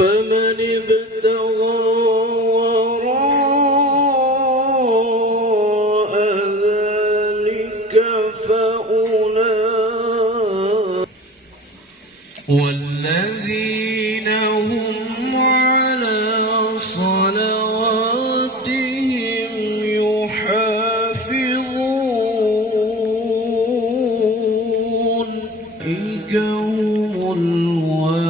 فمن ابتغى وراء ذلك فأولئك والذين هم على صلواتهم يحافظون أولئك هم الوارثون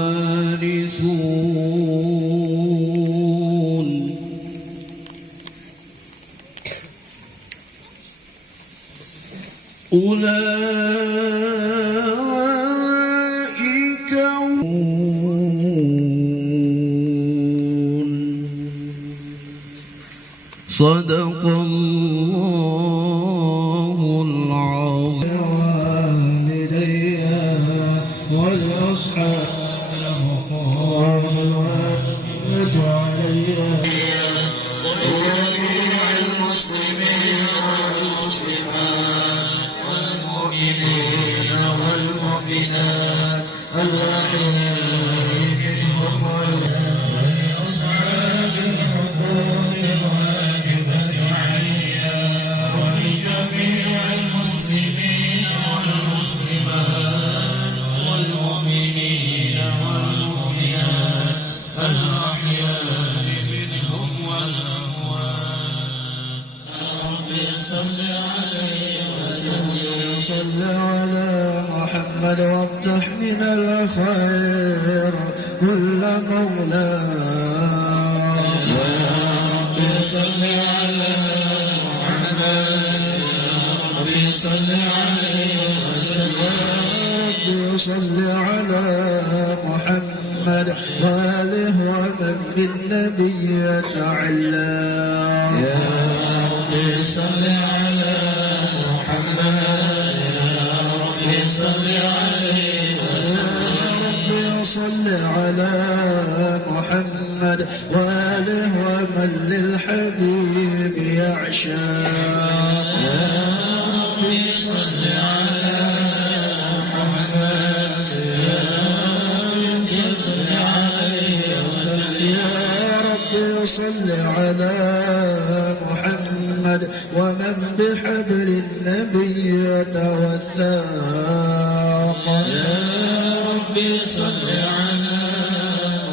أولئك صدق الله العظيم والدي والأصحاب والوالد علي وجميع المسلمين والمسلمات والمؤمنين والمؤمنات الأحياء منهم ولأصحاب الحقوق الواجبة عليا ولجميع المسلمين والمسلمات والمؤمنين والمؤمنات الأحياء منهم والأموات. رب صل عليه وسلم. صل على محمد وافتح من الخير كل مولاه. يا رب صل على محمد يا رب صل عليه وسلم. ربي صل على محمد وآله ومن بالنبي يتعلى. يا رب صل على محمد يا رب صل عليه وسلم. ربي صل على محمد وآله ومن للحبيب يعشاق. يا رب صل على محمد يا رب صل عليه وسلم. يا ربي صل على محمد ومن بحبل النبي يتوثاق. يا رب صل على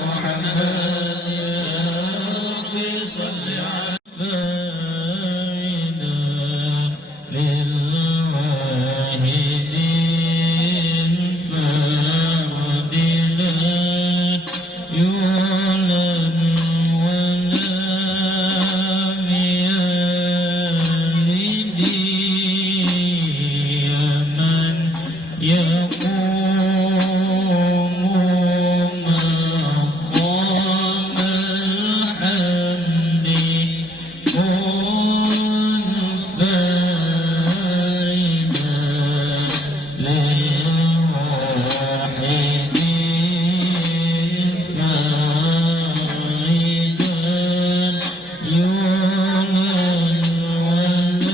محمد يا رب صل على فائنا للواحد الفاضل يعلم ولم يلد من يقوم مقام الحمد كن فائدا للواحد فائدا يعلم ولم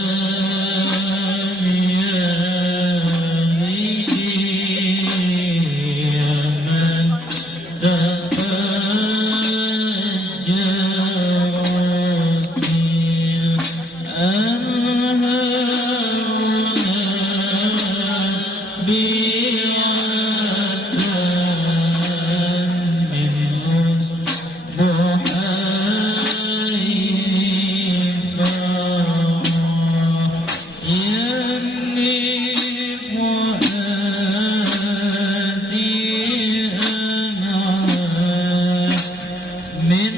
من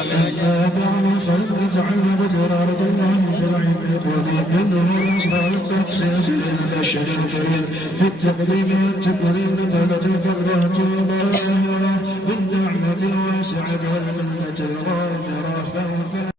أما بعد فإن تعلم جلالة الله في العلم القديم إنه يصنع التخصيص للبشر الكريم بالتقديم والتكريم بلد القدرة الظاهرة بالنعمة الواسعة والمنة الغامرة فانفع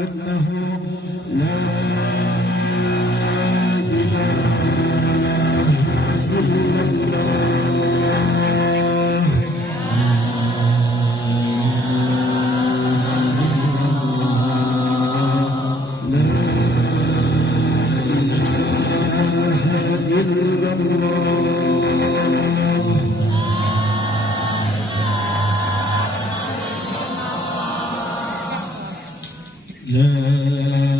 أنه لا إله إلا الله لا إله إلا الله لا إله إلا الله لا إله إلا الله لا إله إلا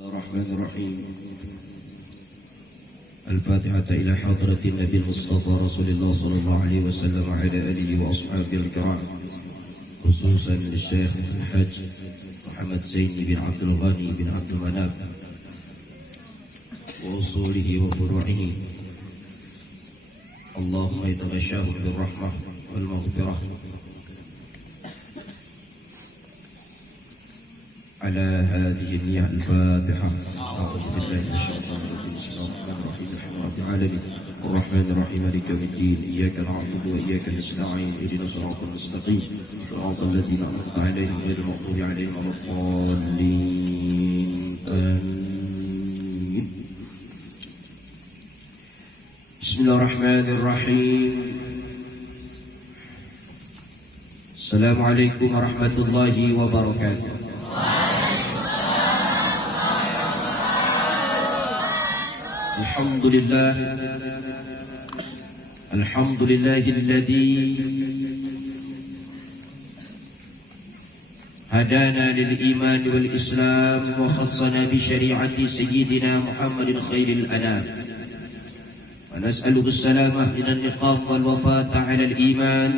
الرحمن الرحيم. الفاتحة إلى حضرة النبي المصطفى رسول الله صلى الله عليه وسلم وعلى آله وأصحابه الكرام، خصوصا للشيخ الحاج محمد زين بن عبد الغني بن عبد المناف وأصوله وفروعه، اللهم يتغشاهم بالرحمة والمغفرة. على هذه النية الفاتحة. أعوذ بالله من الشيطان الرجيم. بسم الله الرحمن الرحيم. الحمد لله رب العالمين الرحمن الرحيم مالك يوم الدين، إياك نعبد وإياك نستعين، اهدنا الصراط المستقيم صراط الذين أنعمت عليهم غير المغضوب عليهم ولا الضالين. آمين. بسم الله الرحمن الرحيم. السلام عليكم ورحمة الله وبركاته. الحمد لله الذي هدانا للإيمان والإسلام وخصنا بشريعة سيدنا محمد خير الأنام، ونسأله السلامة من النقام والوفاة على الإيمان.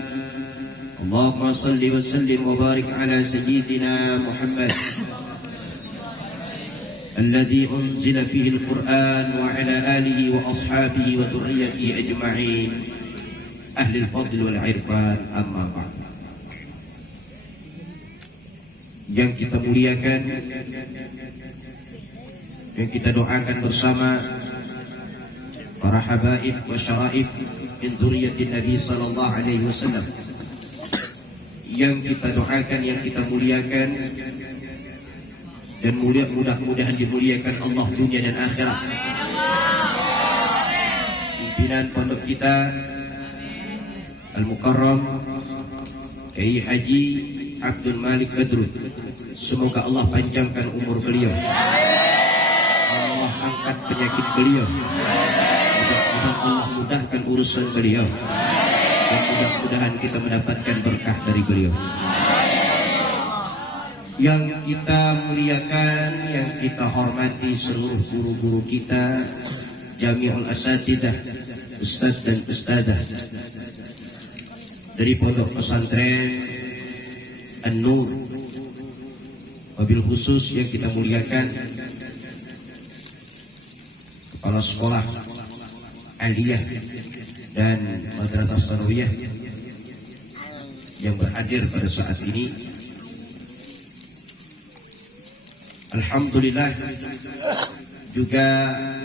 اللهم صل وسلم وبارك على سيدنا محمد الذي أنزل فيه القرآن وعلى آله وأصحابه وذريته أجمعين أهل الفضل والعرفان. أما بعد. Yang kita muliakan, yang kita doakan bersama para habaib wa syaraif min dzurriyyatin Nabi sallallahu alaihi wasallam, yang kita doakan, yang kita muliakan, dan mudah-mudahan dimuliakan Allah dunia dan akhirat. Pimpinan pondok kita Al-Mukarram Kiai Haji Abdul Malik Badrun, semoga Allah panjangkan umur beliau, Allah angkat penyakit beliau, mudah-mudahan Allah mudahkan urusan beliau, dan mudah-mudahan kita mendapatkan berkah dari beliau. yang kita muliakan, yang kita hormati seluruh guru-guru kita, Jami'ul Asatidah, Ustaz dan Ustazah dari Pondok Pesantren An-Nur, wabil khusus yang kita muliakan Kepala Sekolah Aliyah dan Madrasah Sanawiyah yang berhadir pada saat ini. Alhamdulillah juga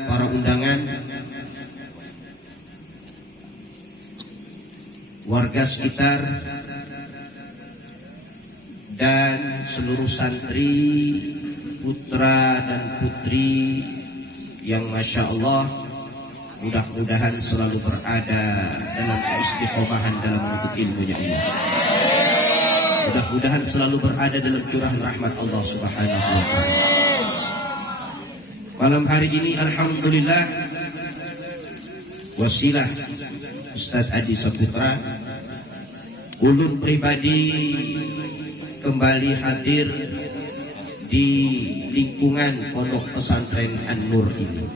para undangan, warga sekitar dan seluruh santri, putra dan putri yang Masya Allah mudah-mudahan selalu berada dalam istiqomahan dalam menuntut ilmunya ini. Mudah-mudahan selalu berada dalam curahan rahmat Allah Subhanahu wa Ta'ala. Malam hari ini alhamdulillah wasilah Ustaz Adi Saputra, ulun pribadi kembali hadir di lingkungan Pondok Pesantren An-Nur ini.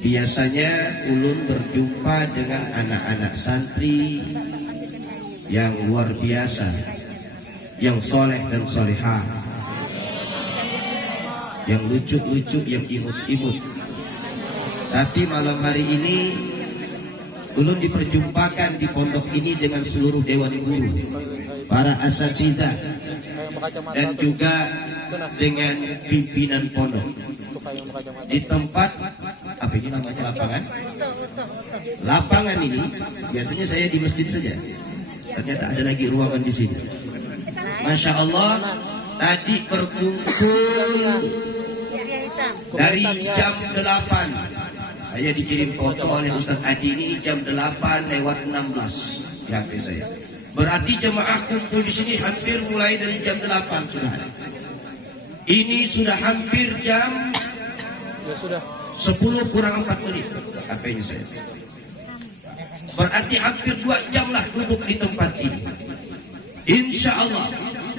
Biasanya ulun berjumpa dengan anak-anak santri yang luar biasa, yang soleh dan solehah, yang lucu-lucu, yang imut-imut. Tapi malam hari ini ulun diperjumpakan di pondok ini dengan seluruh dewan guru, para asatidzah, dan juga dengan pimpinan pondok di tempat apa ini namanya, lapangan ini. Biasanya saya di masjid saja, ternyata ada lagi ruangan di sini. Masya Allah, tadi berkumpul dari jam 8. Saya dikirim foto oleh Ustaz Adi ini jam 8:16 di HP saya. Berarti jemaah kumpul di sini hampir mulai dari jam 8 sudah ada. Ini sudah hampir jam 10 kurang 4 menit HP-nya saya. Berarti hampir 2 jam lah duduk di tempat ini. Insya Allah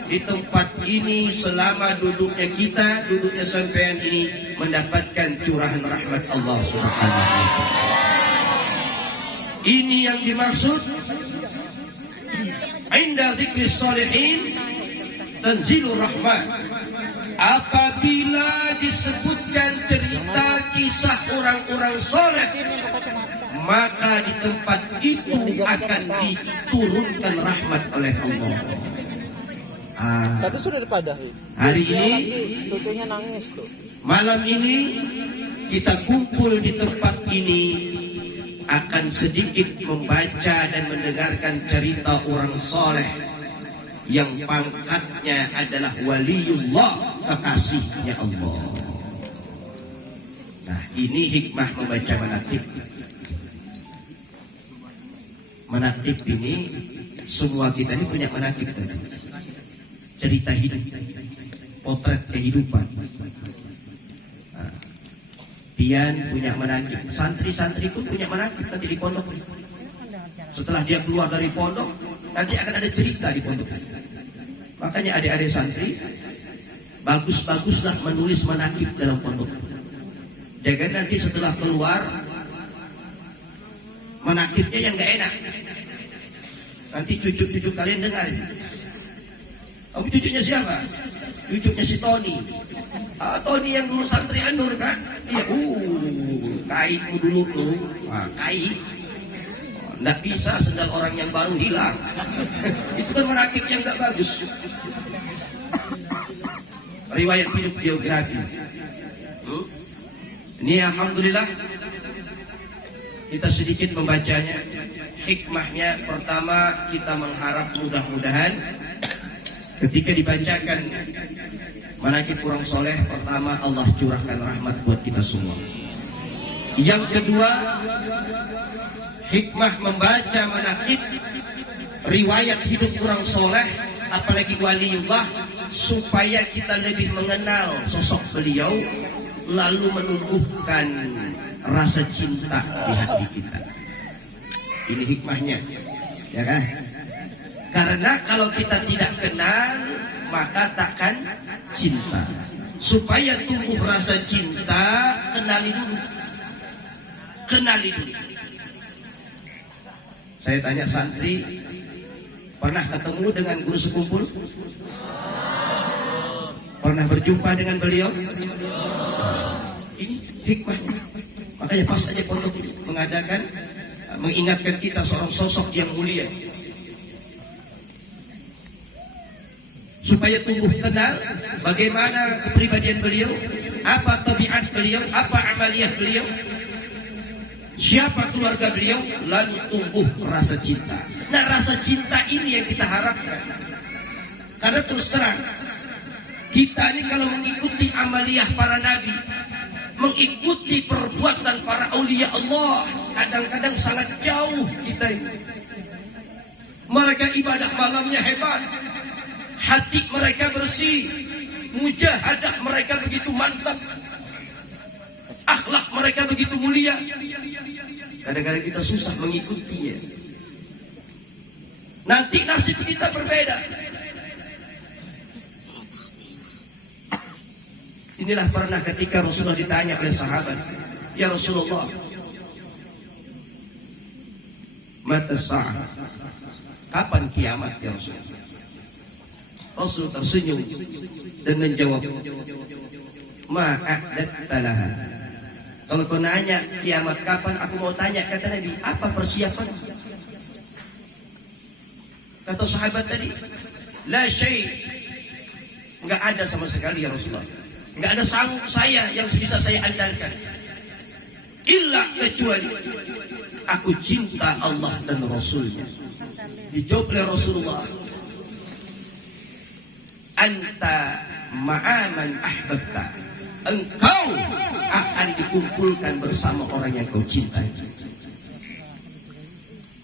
di tempat ini selama duduknya kita, duduknya sampean ini mendapatkan curahan rahmat Allah Subhanahu wa Ta'ala. Ini yang dimaksud inda dzikri sholihin tanzilur rahmat. Apabila disebutkan cerita kisah orang-orang soleh, maka di tempat itu akan diturunkan rahmat oleh Allah. Tadi sudah dipadahi. Hari ini, Cucunya nangis tuh. malam ini kita kumpul di tempat ini akan sedikit membaca dan mendengarkan cerita orang soleh yang pangkatnya adalah waliullah, kekasihnya Allah. Nah, ini hikmah membaca manaqib. Manaqib ini semua kita ini punya manaqib, cerita hidup, potret kehidupan. Nah, Pian punya manaqib, santri-santri pun punya manaqib nanti di pondok. Setelah dia keluar dari pondok, nanti akan ada cerita di pondok. Makanya adik-adik santri bagus-baguslah menulis manaqib dalam pondok. Jangan nanti setelah keluar manaqibnya yang gak enak. Nanti cucu-cucu kalian dengar. Kamu cucunya siapa? Cucunya si Tony. Tony yang dulu santri An-Nur kan? Iya, kaitmu dulu tuh. Kait. Nggak bisa sendal orang yang baru hilang. Itu kan manaqib yang nggak bagus. Riwayat hidup biografi. Ini alhamdulillah kita sedikit membacanya. Hikmahnya pertama, kita mengharap mudah-mudahan ketika dibacakan manaqib orang soleh, pertama Allah curahkan rahmat buat kita semua. Yang kedua, hikmah membaca manaqib riwayat hidup orang soleh, apalagi waliullah, supaya kita lebih mengenal sosok beliau, lalu menumbuhkan rasa cinta di hati kita. Ini hikmahnya, ya kan? Karena kalau kita tidak kenal, maka takkan cinta. Supaya tumbuh rasa cinta, kenali dulu. Kenali dulu. Saya tanya santri, pernah ketemu dengan guru sekumpul? Pernah berjumpa dengan beliau? Ini hikmahnya. Makanya pas aja pondok mengadakan, mengingatkan kita seorang sosok yang mulia. Supaya tumbuh kenal bagaimana kepribadian beliau, apa tabiat beliau, apa amaliyah beliau, siapa keluarga beliau, lalu tumbuh rasa cinta. Nah, rasa cinta ini yang kita harapkan. Karena terus terang, kita ini kalau mengikuti amaliyah para nabi, mengikuti perbuatan para aulia Allah, kadang-kadang sangat jauh kita ini. Mereka ibadah malamnya hebat, hati mereka bersih, mujahadah mereka begitu mantap, akhlak mereka begitu mulia. Kadang-kadang kita susah mengikutinya. Nanti nasib kita berbeda. Inilah pernah ketika Rasulullah ditanya oleh sahabat, "Ya Rasulullah, mata sa'ah? Kapan kiamat ya Rasulullah?" Rasul tersenyum dan menjawab, "Ma'a'datta laha." Kalau kau nanya kiamat kapan, aku mau tanya, kata Nabi, apa persiapan? Kata sahabat tadi, "La syai'." Enggak ada sama sekali ya Rasulullah. Enggak ada sanggup saya yang bisa saya andalkan. Illa kecuali aku cinta Allah dan Rasulnya. Dijawab oleh Rasulullah, "Anta ma'aman ahbabta." Engkau akan dikumpulkan bersama orang yang kau cintai.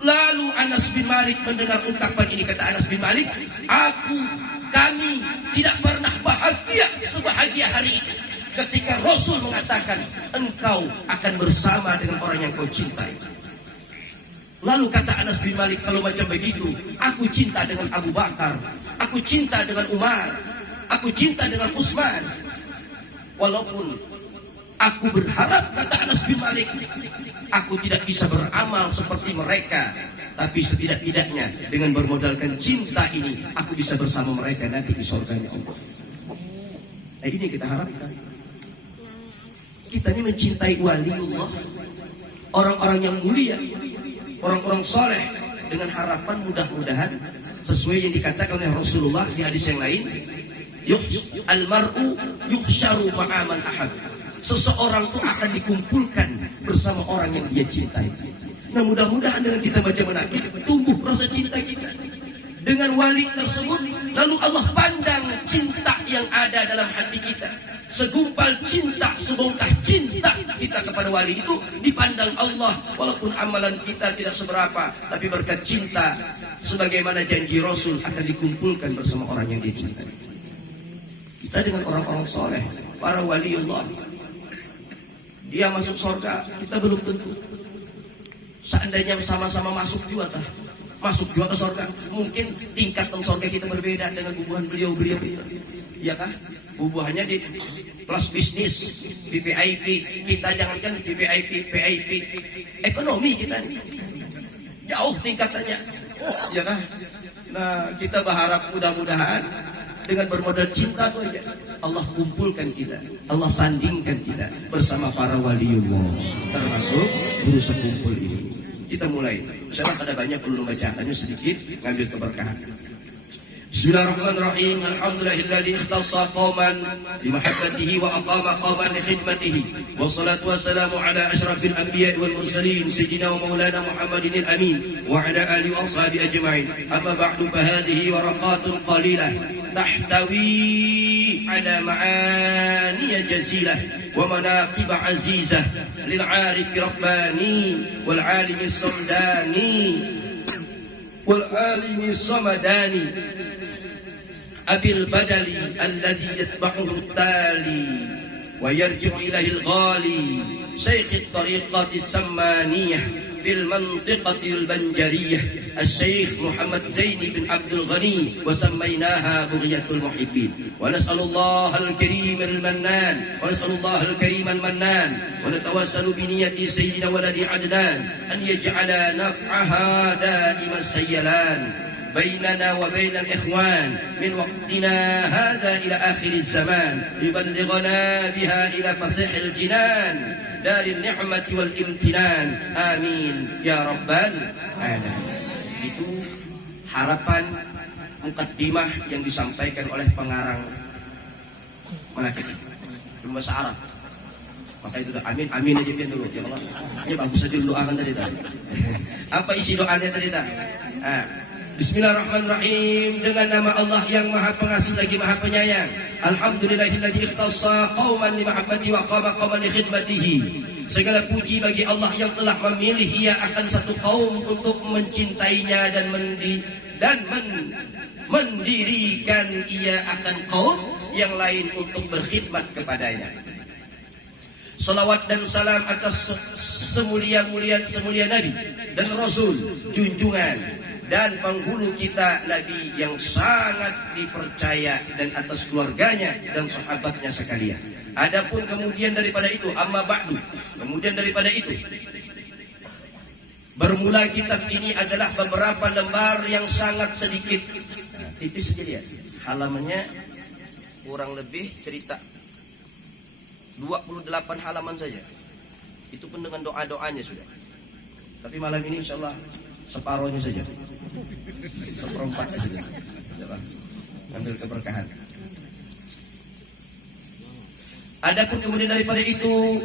Lalu Anas bin Malik mendengar ungkapan ini, kata Anas bin Malik, kami tidak pernah bahagia sebahagia hari ini ketika Rasul mengatakan engkau akan bersama dengan orang yang kau cintai. Lalu kata Anas bin Malik, kalau macam begitu, aku cinta dengan Abu Bakar, aku cinta dengan Umar, aku cinta dengan Utsman. Walaupun aku berharap, kata Anas bin Malik, aku tidak bisa beramal seperti mereka, tapi setidak-tidaknya dengan bermodalkan cinta ini, aku bisa bersama mereka nanti di surganya Allah. Nah, ini kita harapkan. Kita ini mencintai waliullah, orang-orang yang mulia, orang-orang soleh, dengan harapan mudah-mudahan sesuai yang dikatakan oleh Rasulullah di hadis yang lain, al-mar'u yuhsyaru ma'aman ahad. Seseorang itu akan dikumpulkan bersama orang yang dia cintai. Nah, mudah-mudahan dengan kita baca menakib, tumbuh rasa cinta kita dengan wali tersebut. Lalu Allah pandang cinta yang ada dalam hati kita. Segumpal cinta, sebongkah cinta kita kepada wali itu dipandang Allah. Walaupun amalan kita tidak seberapa, tapi berkat cinta, sebagaimana janji Rasul, akan dikumpulkan bersama orang yang dia cintai. Kita dengan orang-orang soleh, para waliullah, dia masuk surga, kita belum tentu. Seandainya sama-sama masuk juga ke surga, mungkin tingkatan surga kita berbeda dengan bubuhan beliau-beliau itu. Iya kah? Bubuhannya di kelas bisnis, VIP, kita jangankan VIP, ekonomi kita jauh tingkatannya. Iya kah? Nah, kita berharap mudah-mudahan dengan bermodal cinta itu aja, Allah kumpulkan kita, Allah sandingkan kita bersama para waliullah, termasuk guru sekumpul ini. Kita mulai. Saya ada banyak perlu bacaannya sedikit, ngambil keberkahan. Bismillahirrahmanirrahim. Alhamdulillahilladzi ikhtassa qauman bi mahabbatihi wa aqama qauman li khidmatihi. Wassalatu wassalamu ala asyrafil anbiya'i wal mursalin sayyidina wa maulana Muhammadin al-amin wa ala alihi wa ashabihi ajma'in. Amma ba'du fa hadhihi waraqatun qalilah tahtawi ala ma'ani jazilah wa manaqib azizah lil 'arif rabbani wal 'alim as-samdani wal 'alim as-samadani abil badali alladhi yatba'uhu at-tali wa yarji'u ilayhi al-ghali shaykh at-tariqati as-sammaniyah fil mantiqati al-banjariyah الشيخ محمد زين بن عبد الغني وسميناها بغية المحبين. ونسأل الله الكريم المنان ونتوسل بنية سيدنا ولد عدنان أن يجعل نفعها دائما السيلان بيننا وبين الإخوان من وقتنا هذا إلى آخر الزمان، يبلغنا بها إلى فسيح الجنان دار النعمة والامتنان. Amin ya rabbal alamin. Itu harapan mukaddimah yang disampaikan oleh pengarang manakib bahasa Arab. Maka itu amin, amin aja biar dulu. Ya Allah, ini bagus aja doakan tadi. Apa isi doanya tadi? Bismillahirrahmanirrahim. Dengan nama Allah yang Maha Pengasih lagi Maha Penyayang. Alhamdulillahilladzi ikhtassa qauman li mahabbati wa qama qauman li khidmatihi. Segala puji bagi Allah yang telah memilih ia akan satu kaum untuk mencintainya dan mendirikan ia akan kaum yang lain untuk berkhidmat kepadanya. Salawat dan salam atas semulia Nabi dan Rasul junjungan dan penghulu kita Nabi yang sangat dipercaya dan atas keluarganya dan sahabatnya sekalian. Adapun kemudian daripada itu, amma ba'du, kemudian daripada itu, bermula kitab ini adalah beberapa lembar yang sangat sedikit, tipis saja dia. Halamannya kurang lebih cerita 28 halaman saja. Itu pun dengan doa-doanya sudah. Tapi malam ini insyaallah separuhnya saja. Seperempatnya saja. Ambil keberkahan. Adapun kemudian daripada itu,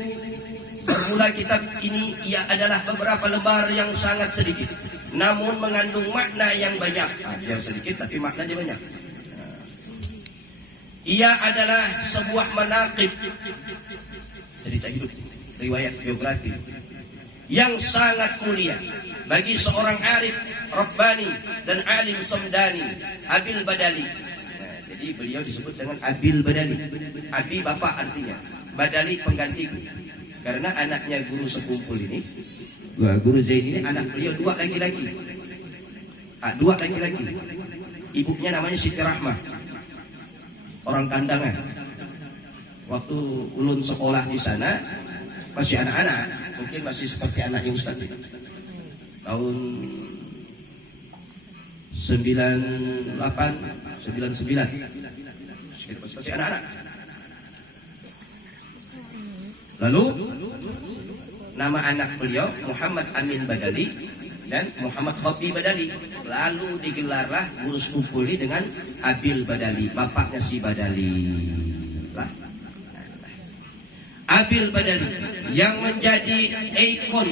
bermula kitab ini ia adalah beberapa lembar yang sangat sedikit, namun mengandung makna yang banyak. Biar sedikit tapi maknanya banyak. Ia adalah sebuah manaqib, cerita hidup, riwayat biografi yang sangat mulia bagi seorang arif Rabbani dan alim Samdani, Abil Badali. Jadi beliau disebut dengan Abil Badali. Abi bapak artinya, Badali penggantiku. Karena anaknya guru sekumpul ini, Guru Zain ini anak beliau dua laki-laki. Ibunya namanya Siti Rahmah, orang Kandangan. Waktu ulun sekolah di sana masih anak-anak, mungkin masih seperti anaknya Ustaz. Tahun 98, 99, masih anak-anak. Lalu nama anak beliau Muhammad Amin Badali dan Muhammad Khofi Badali. Lalu digelarlah guru sekupuli dengan Abil Badali, bapaknya si Badali. Abil Badali yang menjadi ikon,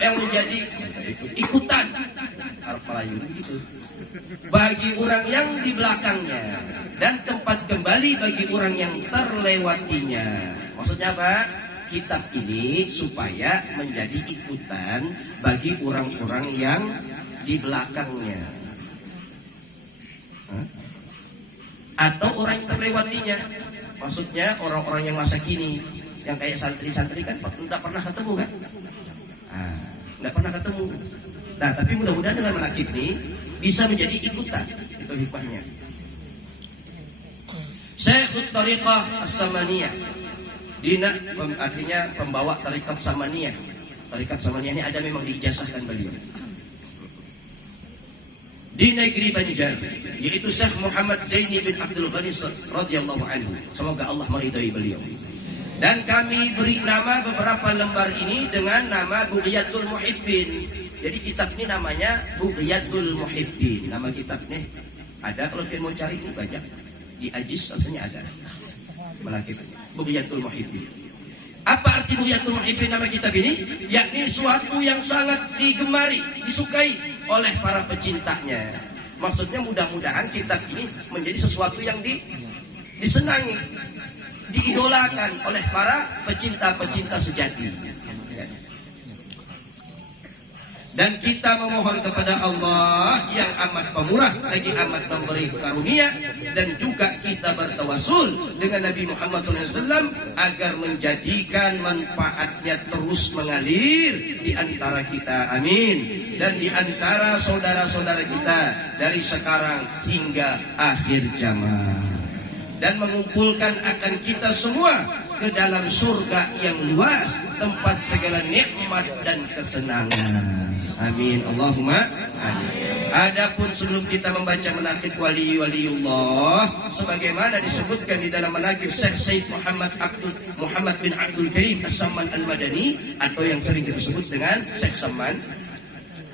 yang menjadi ikutan Arpalayu gitu bagi orang yang di belakangnya dan tempat kembali bagi orang yang terlewatinya. Maksudnya apa? Kitab ini supaya menjadi ikutan bagi orang-orang yang di belakangnya atau orang yang terlewatinya. Maksudnya orang-orang yang masa kini, yang kayak santri-santri kan tidak pernah ketemu kan? Tidak pernah ketemu. Nah, tapi mudah-mudahan dengan manaqib ini bisa menjadi ikutan. Itu hikmahnya. Syekhut Tariqah As-Samaniyah. Dina artinya pembawa Tariqat Samaniyah. Tariqat Samaniyah ini ada memang diijazahkan beliau di negeri Banjar, yaitu Syekh Muhammad Zaini bin Abdul Ghani radhiyallahu anhu. Semoga Allah meridai beliau. Dan kami beri nama beberapa lembar ini dengan nama Bughiyatul Muhibbin. Jadi kitab ini namanya Bughiyatul Muhibbin. Nama kitab ini ada, kalau kalian mau cari ini banyak. Di Ajiz rasanya ada. Melakit Bughiyatul Muhibbin. Apa arti Bughiyatul Muhibbin nama kitab ini? Yakni suatu yang sangat digemari, disukai oleh para pecintanya. Maksudnya mudah-mudahan kitab ini menjadi sesuatu yang disenangi, diidolakan oleh para pecinta-pecinta sejati. Dan kita memohon kepada Allah yang amat pemurah lagi amat memberi karunia, dan juga kita kita bertawasul dengan Nabi Muhammad SAW agar menjadikan manfaatnya terus mengalir di antara kita, amin, dan di antara saudara-saudara kita dari sekarang hingga akhir zaman, dan mengumpulkan akan kita semua ke dalam surga yang luas, tempat segala nikmat dan kesenangan. Amin, Allahumma amin. Adapun sebelum kita membaca manaqib waliullah sebagaimana disebutkan di dalam manaqib Syekh Said Muhammad bin Abdul Karim As-Samman Al-Madani, atau yang sering disebut dengan Syekh Samman,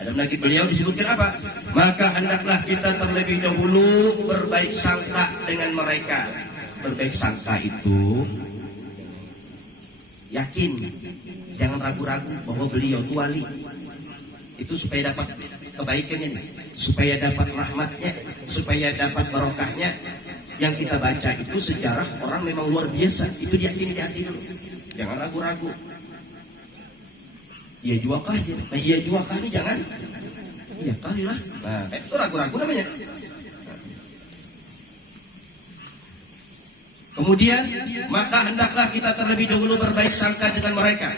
ada manaqib beliau disebutkan apa? Maka hendaklah kita terlebih dahulu berbaik sangka dengan mereka. Berbaik sangka itu yakin, jangan ragu-ragu bahwa beliau itu wali. Itu supaya dapat kebaikannya nih, supaya dapat rahmatnya, supaya dapat barokahnya. Yang kita baca itu sejarah orang memang luar biasa, itu diyakini di hati dulu, jangan ragu-ragu. Iya juga kah? Iya juga kah nih, jangan. Iya kali lah. Nah, itu ragu-ragu namanya. Kemudian, maka hendaklah kita terlebih dahulu berbaik sangka dengan mereka,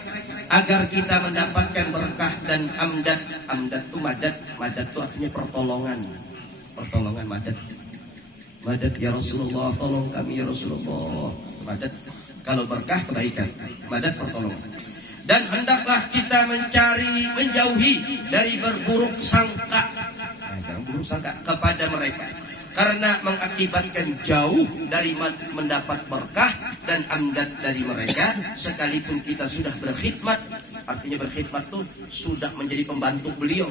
agar kita mendapatkan berkah dan amdad. Amdad itu madad. Madad itu artinya pertolongan. Pertolongan, madad. Madad ya Rasulullah, tolong kami ya Rasulullah. Madad, kalau berkah kebaikan. Madad pertolongan. Dan hendaklah kita menjauhi dari berburuk sangka. Nah, jangan buruk sangka kepada mereka, karena mengakibatkan jauh dari mendapat berkah dan amdad dari mereka, sekalipun kita sudah berkhidmat. Artinya berkhidmat itu sudah menjadi pembantu beliau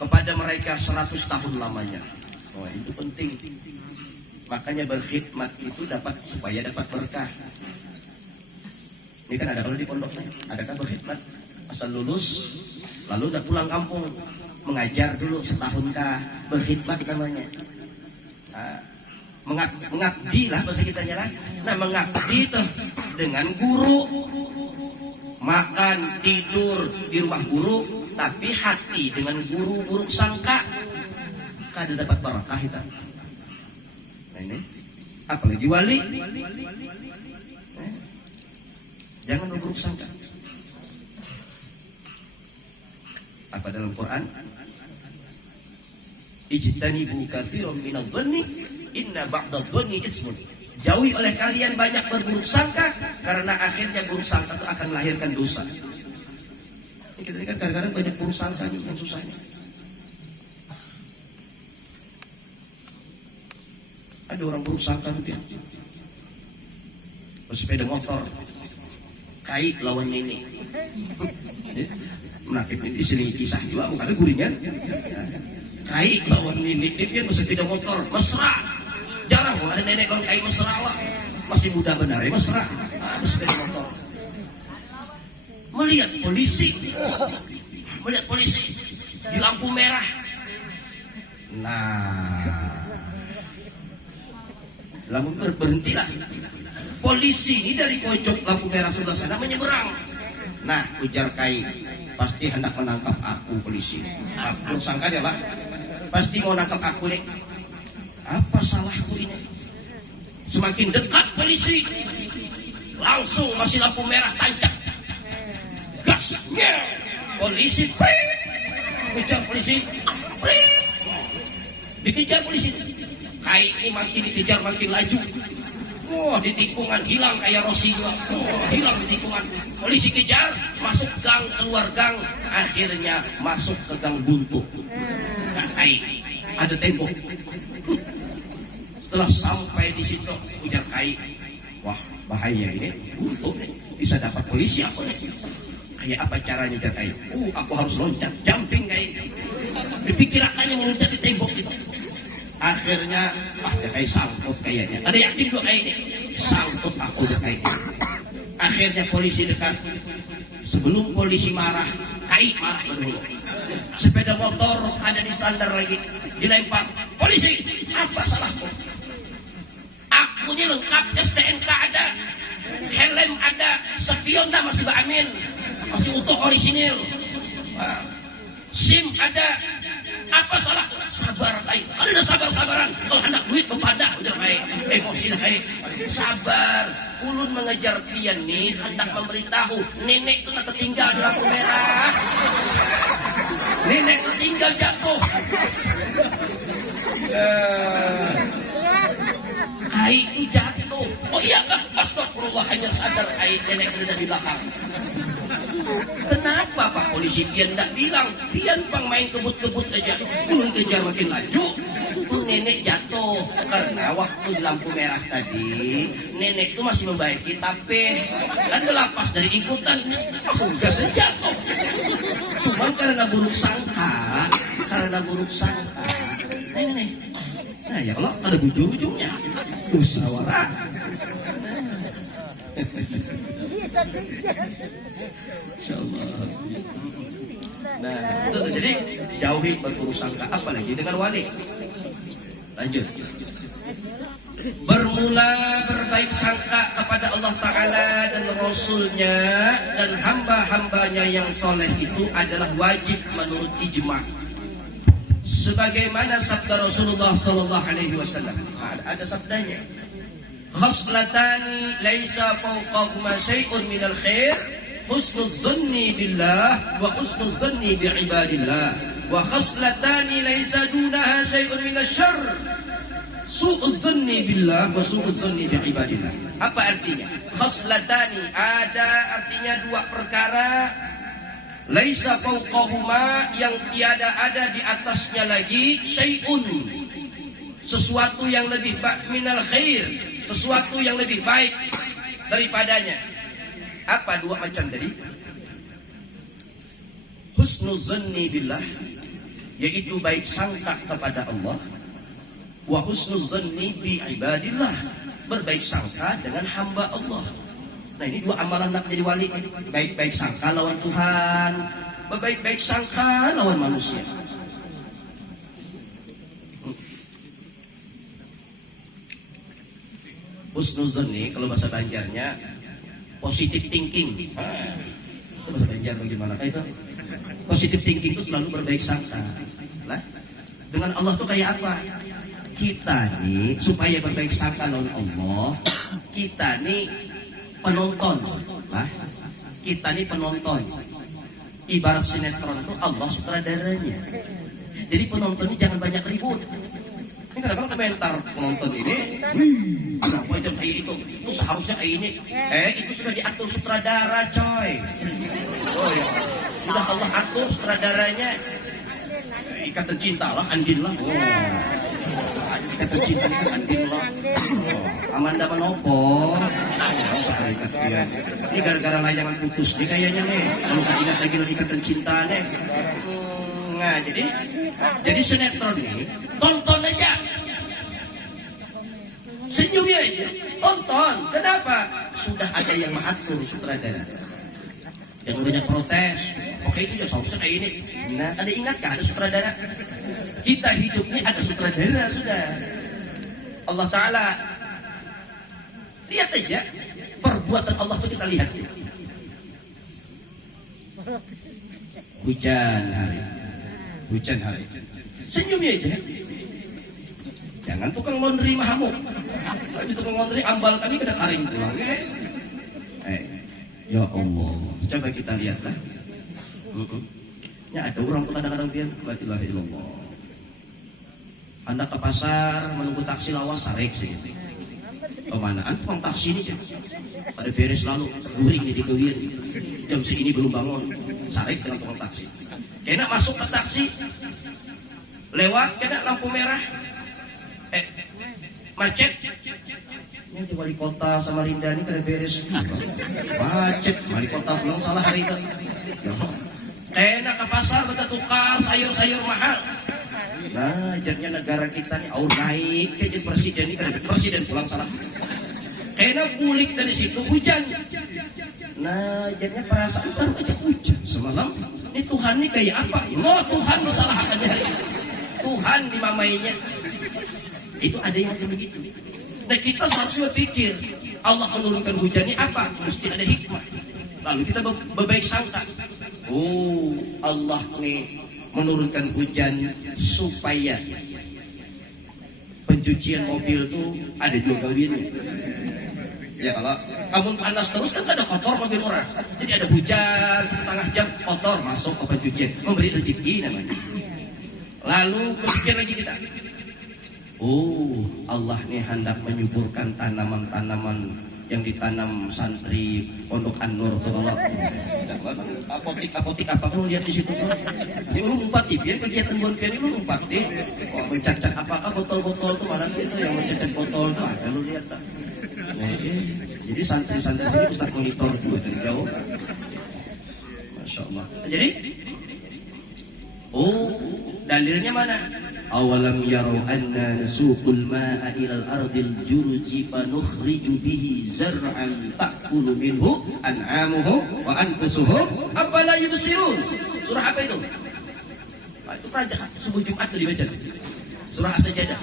kepada mereka 100 tahun lamanya. Oh, itu penting. Makanya berkhidmat itu supaya dapat berkah. Ini kan ada kalau di pondoknya, adakah berkhidmat asal lulus lalu udah pulang kampung, mengajar dulu setahun kah, berkhidmat namanya. Mengabdi lah bahasa kita lah. Nah, mengabdi itu dengan guru, makan tidur di rumah guru, tapi hati dengan guru, buruk sangka, kada dapat barakah kita. Nah, ini apalagi wali, jangan berburuk sangka. Apa dalam Quran? Ijtanibu katsiran minadh-dhanni inna ba'dadh-dhanni ismun. Jauhi oleh kalian banyak berburuk sangka, karena akhirnya buruk sangka itu akan melahirkan dosa. Kita ini kan kadang-kadang banyak buruk sangka ini yang susahnya. Ada orang buruk sangka itu bersepeda motor, kait lawan ini. Menakib ini diselingi kisah juga, bukan ada guringan. Kait lawan ini, dia bersepeda motor, mesra. Jarang ada nenek bang kait mesra lah. Masih muda benar ya mesra. Bersepeda motor. Melihat polisi di lampu merah. Nah, lampu berhentilah. Polisi ini dari pojok lampu merah sebelah sana menyeberang. Nah, ujar Kai, pasti hendak menangkap aku polisi. Aku sangka dia lah, pasti mau nangkap aku nih. Apa salahku ini? Semakin dekat polisi, langsung masih lampu merah tancap. Gas, polisi, kejar polisi, dikejar polisi. Kai ini makin dikejar makin laju. Wah, di tikungan hilang kayak Rossi juga. Hilang di tikungan. Polisi kejar, masuk gang, keluar gang, akhirnya masuk ke gang buntu. Nah, ada tembok. Setelah sampai di situ, ujar Kai, wah bahaya ini, buntu nih, bisa dapat polisi apa nih? Kayak apa caranya ujar Kai? Aku harus loncat, jumping Kai. Dipikirkannya meloncat di tembok itu. Akhirnya, Kai sangkut kayaknya. Ada yakin dua Kai ini? Sangkut aku udah Kai. Akhirnya polisi dekat. Sebelum polisi marah, Kai marah dulu. Sepeda motor ada di standar lagi, dilempar. Polisi, apa salahku? Aku ini lengkap, STNK ada, helm ada, spion dah masih beramin, masih utuh orisinil. SIM ada. Apa salah? Sabar Kai. Kalau udah sabar-sabaran, kalau hendak duit mempadah udah Kai. emosi lah. Sabar. Ulun mengejar pian nih, hendak memberitahu nenek itu tak tertinggal di lampu merah. Nenek tertinggal jatuh. Air itu jatuh. Oh iya kak, astagfirullah, hanya sadar air nenek ada di belakang. Kenapa Pak Polisi pian tak bilang? Pian pang main kebut-kebut aja. Ulun kejar makin laju. Nenek jatuh karena waktu di lampu merah tadi nenek itu masih membaiki tapi kan terlepas dari ikutan sudah jatuh. Cuman karena buruk sangka nenek, nah ya Allah ada ujung-ujungnya musyawarah. Insyaallah. Nah itu jadi jauhi berburuk sangka, apalagi dengan wali. Lanjut. Bermula berbaik sangka kepada Allah Ta'ala dan Rasulnya dan hamba-hambanya yang soleh itu adalah wajib menurut ijma'. Sebagaimana sabda Rasulullah Sallallahu Alaihi Wasallam. Ada sabdanya. Khaslatani laisa fawqahuma syai'un minal khair, husnul zanni billah wa husnul zanni bi'ibadillah. Wa khaslatani laisa dunaha syai'un minasy syarr, su'uz zanni billah wa su'uz zanni bi'ibadillah. Apa artinya? Khaslatani ada artinya dua perkara, laisa fawqahuma yang tiada ada di atasnya lagi, syai'un sesuatu yang lebih minal khair, sesuatu yang lebih baik daripadanya. Apa dua macam tadi? Husnul zanni billah, yaitu baik sangka kepada Allah, wa husnul zanni bi ibadillah, berbaik sangka dengan hamba Allah. Nah ini dua amalan nak jadi wali. Baik-baik sangka lawan Tuhan, berbaik-baik sangka lawan manusia. Husnul zanni kalau bahasa Banjarnya positive thinking. Itu bahasa Banjar bagaimana itu? Positive thinking itu selalu berbaik sangka. Lah, dengan Allah tuh kayak apa? Kita nih supaya berbaik sangka lawan Allah, kita nih penonton. Lah, kita nih penonton. Ibarat sinetron tuh Allah sutradaranya. Jadi penontonnya jangan banyak ribut. Ini kadang-kadang komentar penonton ini, kenapa itu kayak itu? Itu seharusnya kayak ini. Itu sudah diatur sutradara, coy. Oh ya. Sudah Allah atur sutradaranya. Ikatan cinta lah, Andin lah. Oh. Ikatan cinta itu Andin lah. Oh. Amanda Manopo. Ini gara-gara layangan putus nih kayaknya nih. Kalau ingat lagi lo ikatan cinta nih. Nah jadi sinetron ini tonton aja. Senyumnya aja. Tonton. Kenapa? Sudah ada yang mengatur sutradara. Jangan banyak protes. Oke itu ya seharusnya kayak ini. Nah, ada ingat gak ada sutradara? Kita hidup ini ada sutradara sudah. Allah Ta'ala. Lihat aja. Perbuatan Allah itu kita lihat. Hujan hari. Senyumnya aja. Jangan tukang laundry mahamuk. Tapi tukang laundry ambal kami kena karing pulang. Ya Allah. Coba kita lihatlah. Ya ada orang tuh kadang-kadang dia la ilaha illallah. Anda ke pasar menunggu taksi lawas tarik sih. Kemanaan tukang taksi ini sih. Pada beres lalu guring jadi kewir. Jam segini belum bangun. Sarik dengan tukang taksi. Kena masuk ke taksi. Lewat kena lampu merah. Macet. Ini di wali kota Samarinda ini kena beres. Macet. Wali kota pulang salah hari itu. Kena ke pasar kita tukar sayur-sayur mahal. Nah, jadinya negara kita nih aur naik ke presiden ini kena presiden pulang salah. Kena kulik dari situ hujan. Nah, jadinya perasaan baru aja hujan semalam. Ini Tuhan ini kayak apa? Oh, Tuhan mesalahkannya hari ini. Tuhan dimamainya. Itu ada yang begitu. Nah kita seharusnya berpikir Allah menurunkan hujan ini apa? Mesti ada hikmah. Lalu kita berbaik sangka. Oh Allah nih menurunkan hujan supaya pencucian mobil tuh ada juga kabinnya. Ya kalau kamu panas terus kan ada kotor mobil orang. Jadi ada hujan setengah jam kotor masuk ke pencucian, memberi rezeki namanya. Lalu berpikir lagi kita, oh Allah nih hendak menyuburkan tanaman-tanaman yang ditanam santri Pondok An-Nur tuh Allah. Apotik apa kamu lihat di situ tuh? Ini lu ngumpat pian kegiatan bonpian ini lu ngumpat deh. Kok mencacat apakah botol-botol tuh mana itu yang mencacat botol tuh ada lu lihat tak? Nah, jadi santri-santri sini Ustaz monitor juga dari jauh. Masya Allah. Jadi, oh dalilnya mana? Awalam yarau anna nasuqul ma'a ilal ardil juruji fanukhriju bihi zar'an ta'kulu minhu an'amuhum wa anfusuhum afala yubsirun. Surah apa itu? Itu pelajaran subuh Jumat itu dibaca. Surah As-Sajdah.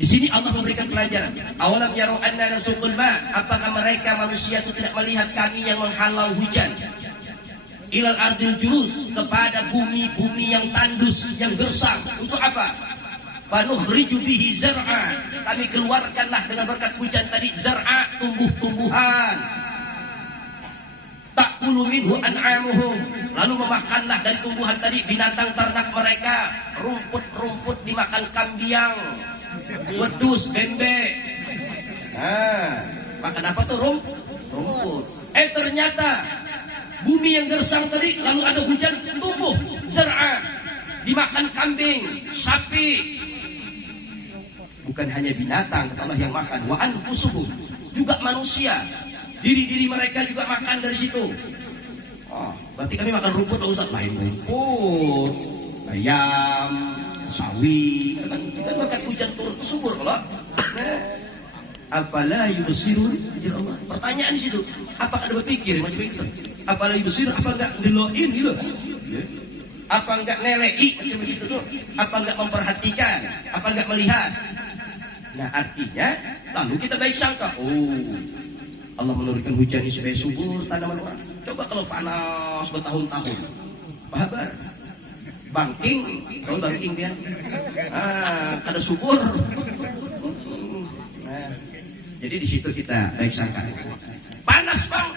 Di sini Allah memberikan pelajaran. Awalam yarau anna nasuqul ma', apakah mereka manusia itu tidak melihat kami yang menghalau hujan? Ilal ardil jurus, kepada bumi-bumi yang tandus, yang gersang. Untuk apa? Fanukhriju bihi zar'a, kami keluarkanlah dengan berkat hujan tadi zar'a, tumbuh-tumbuhan. Ta'kulu minhu an'amuhum, lalu memakanlah dari tumbuhan tadi binatang ternak mereka. Rumput-rumput dimakan kambiang, wedus, bebek. Nah, makan apa tuh rumput? Ternyata bumi yang gersang tadi, lalu ada hujan, tumbuh zar'a, dimakan kambing, sapi. Bukan hanya binatang Allah yang makan, wa anfusuhum, juga manusia, diri-diri mereka juga makan dari situ. Oh, berarti kami makan rumput, Ustaz. Lain rumput, ayam, sawi. Kita makan hujan turun ke subur kalau. Afala yubsirun? Allah. Pertanyaan di situ, apakah ada berpikir macam itu? Apalagi besir, apa enggak ngeloin gitu? Apa enggak nelei macam begitu tuh? Apa enggak memperhatikan? Apa enggak melihat? Nah artinya, lalu kita baik sangka, oh Allah menurunkan hujan ini supaya subur tanaman orang. Coba kalau panas bertahun-tahun, apa? Bangking, kalau bangking dia, ada subur. Nah, jadi di situ kita baik sangka. Panas bang.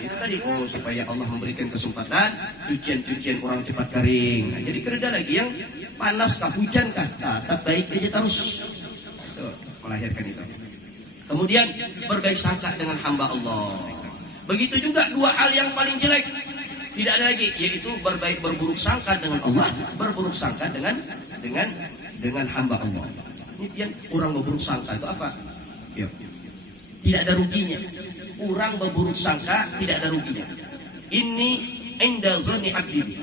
Itu tadi, oh supaya Allah memberikan kesempatan cucian-cucian orang cepat kering. Nah, jadi kereda lagi yang panas kah hujan kah, tetap baik aja terus. Tuh, melahirkan itu. Kemudian berbaik sangka dengan hamba Allah. Begitu juga dua hal yang paling jelek. Tidak ada lagi, yaitu berburuk sangka dengan Allah, berburuk sangka dengan hamba Allah. Ini yang kurang berburuk sangka itu apa? Ya. Tidak ada ruginya. Orang berburuk sangka tidak ada ruginya. Ini inda zani abdi.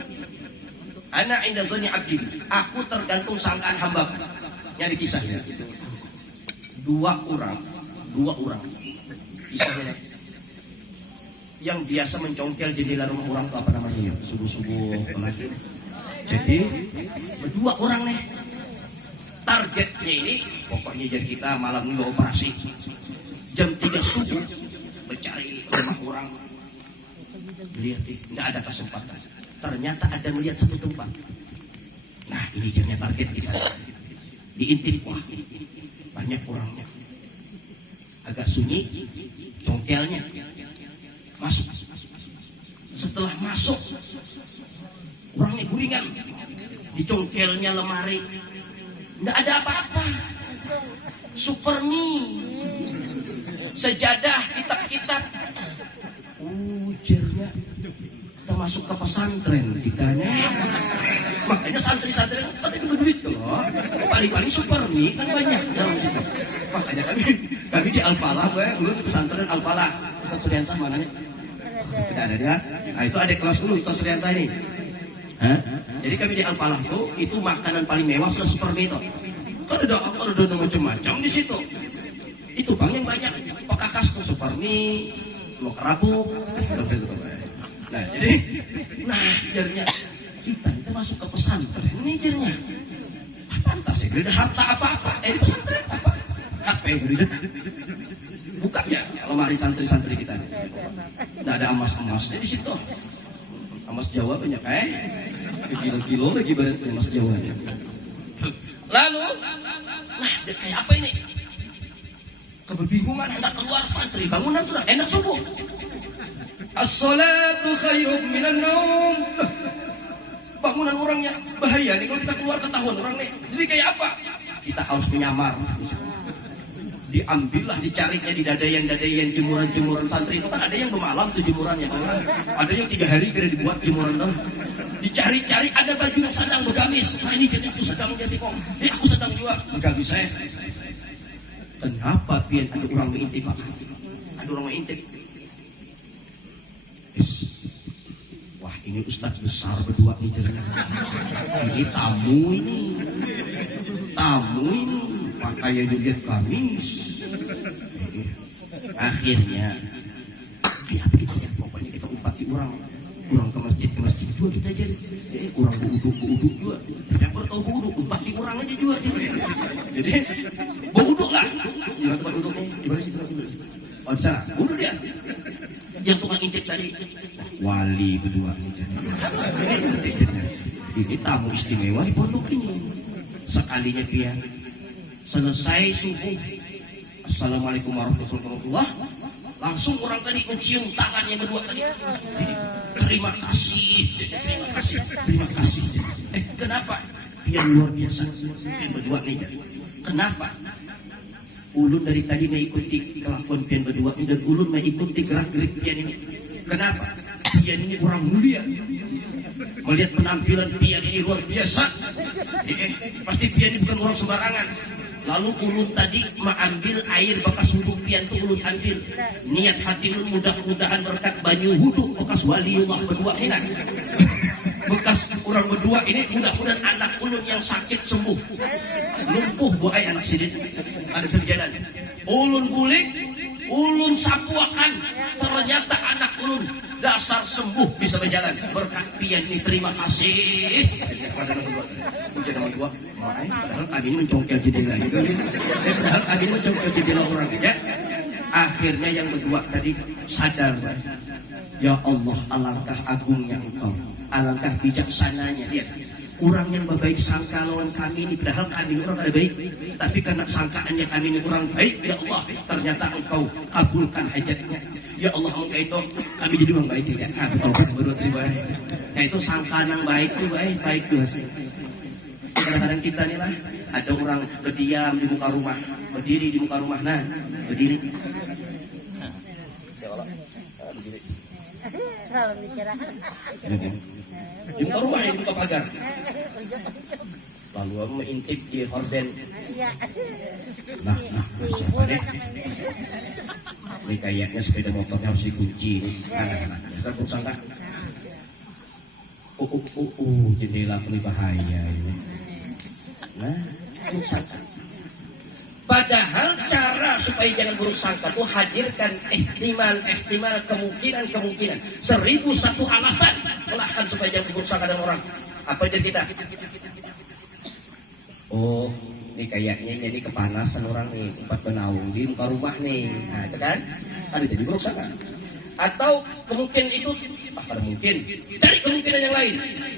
Ana inda zani abdi. Aku tergantung sangkaan hamba. Nyari kisahnya. Dua orang. Kisahnya. Yang biasa mencongkel jendela rumah orang itu apa namanya? Subuh-subuh. Jadi berdua orang nih. Targetnya ini pokoknya jadi kita malam ini operasi. Jam 3 subuh mencari rumah orang, lihat nggak ada kesempatan. Ternyata ada melihat satu tempat. Nah ini jadinya target kita. Diintip, wah banyak orangnya. Agak sunyi, congkelnya. Masuk. Setelah masuk, orangnya guringan. Di congkelnya lemari, nggak ada apa-apa. Super mie. Sejadah, kitab-kitab, ujarnya kita masuk ke pesantren kitanya. Makanya santri-santri kan itu berduit loh. Paling-paling super nih kan banyak dalam situ. Makanya kami di Al-Falah, dulu di pesantren Al-Falah. Ustaz Suryansa mana nih? Tidak ada dia. Nah itu ada kelas dulu Ustaz Suryansa ini. Jadi kami di Al-Falah itu makanan paling mewah sudah super mie itu. Kan ada macam-macam di situ. Itu bang yang banyak pekakas tuh super mie, telur kerabu. Nah jadi, jadinya kita masuk ke pesantren ini jadinya. Pantas ya, ada harta apa-apa. Di pesantren apa? HP gitu. Bukanya lemari santri-santri kita. Nggak ada emas-emasnya di situ. Emas Jawa banyak kilo-kilo lagi berat emas Jawa. Lalu, Dia kayak apa ini? Kebingungan hendak keluar santri, bangunan sudah enak subuh. As-salatu khairum minan naum. Bangunan orangnya bahaya nih kalau kita keluar ketahuan orang nih. Jadi kayak apa? Kita harus menyamar. Diambillah, dicarinya di dadayan jemuran santri itu kan ada yang bermalam tuh jemurannya, ada yang 3 hari kira dibuat jemuran tuh. Dicari-cari ada baju yang sedang bergamis. Nah ini jadi aku sedang jadi kok. Ini aku sedang juga bergamis saya. Kenapa pian ada orang mengintip Pak? Ada orang mengintip. Wah ini ustaz besar berdua nih jadinya. Ini tamu ini. Pakaian juga gamis. Akhirnya ya kita pokoknya kita upati orang ke masjid juga kita jadi kurang beuduk juga tidak perlu tahu beuduk upati orang aja juga jadi beuduk lah gimana tempat duduknya gimana sih oh di sana beuduk dia yang tukang intip tadi wali berdua ini tamu istimewa di pondok ini sekalinya dia selesai subuh assalamualaikum warahmatullahi wabarakatuh langsung orang tadi mencium tangannya berdua tadi. Terima kasih. Kenapa? Dia luar biasa. Yang berdua nih. Kenapa? Ulun dari tadi mengikuti kelakuan pian berdua ini dan ulun mengikuti gerak-gerik pian ini. Kenapa? Pian ini orang mulia. Melihat penampilan pian ini luar biasa. Pasti pian ini bukan orang sembarangan. Lalu ulun tadi mengambil air bekas wudhu pian itu ulun ambil. Niat hati ulun mudah-mudahan berkat banyu wudhu bekas waliullah berdua ini. Bekas orang berdua ini mudah-mudahan anak ulun yang sakit sembuh. Lumpuh buai anak sidin. Ada sejalan. Ulun bulik, ulun sapuakan. Ternyata anak ulun dasar sembuh bisa berjalan. Berkat pian ini terima kasih. Nama dua. Padahal tadi mencongkel jendela juga. Padahal tadi mencongkel jendela orang ya. Akhirnya yang berdua tadi sadar. Ya Allah, alangkah agungnya Engkau, alangkah bijaksananya. Lihat, orang yang berbaik sangka lawan kami ini, padahal kami ini orang ada baik, tapi karena sangkaannya kami ini kurang baik, ya Allah, ternyata Engkau kabulkan hajatnya. Ya Allah, Engkau itu kami jadi orang baik ya. Betul kan berdua baik. Ya itu sangkaan yang baik itu baik tuh hasil. Kadang-kadang kita nih lah, ada orang berdiam di muka rumah, berdiri di muka rumah, nah, berdiri. Di muka rumah ini, di muka pagar. Lalu aku mengintip di horden. Nah, siapa deh? Ini kayaknya sepeda motornya harus dikunci. Nah, kita pun sangka. Jendela paling bahaya ini. Nah, buruk sangka. Padahal cara supaya jangan buruk sangka itu hadirkan ihtimal kemungkinan 1001 alasan melahkan supaya jangan buruk sangka dengan orang. Apa jadi kita? Oh, ini kayaknya jadi kepanasan orang nih, tempat bernaung di muka rumah nih. Nah, itu kan? Ada jadi buruk sangka. Atau kemungkinan itu pada mungkin cari kemungkinan yang lain.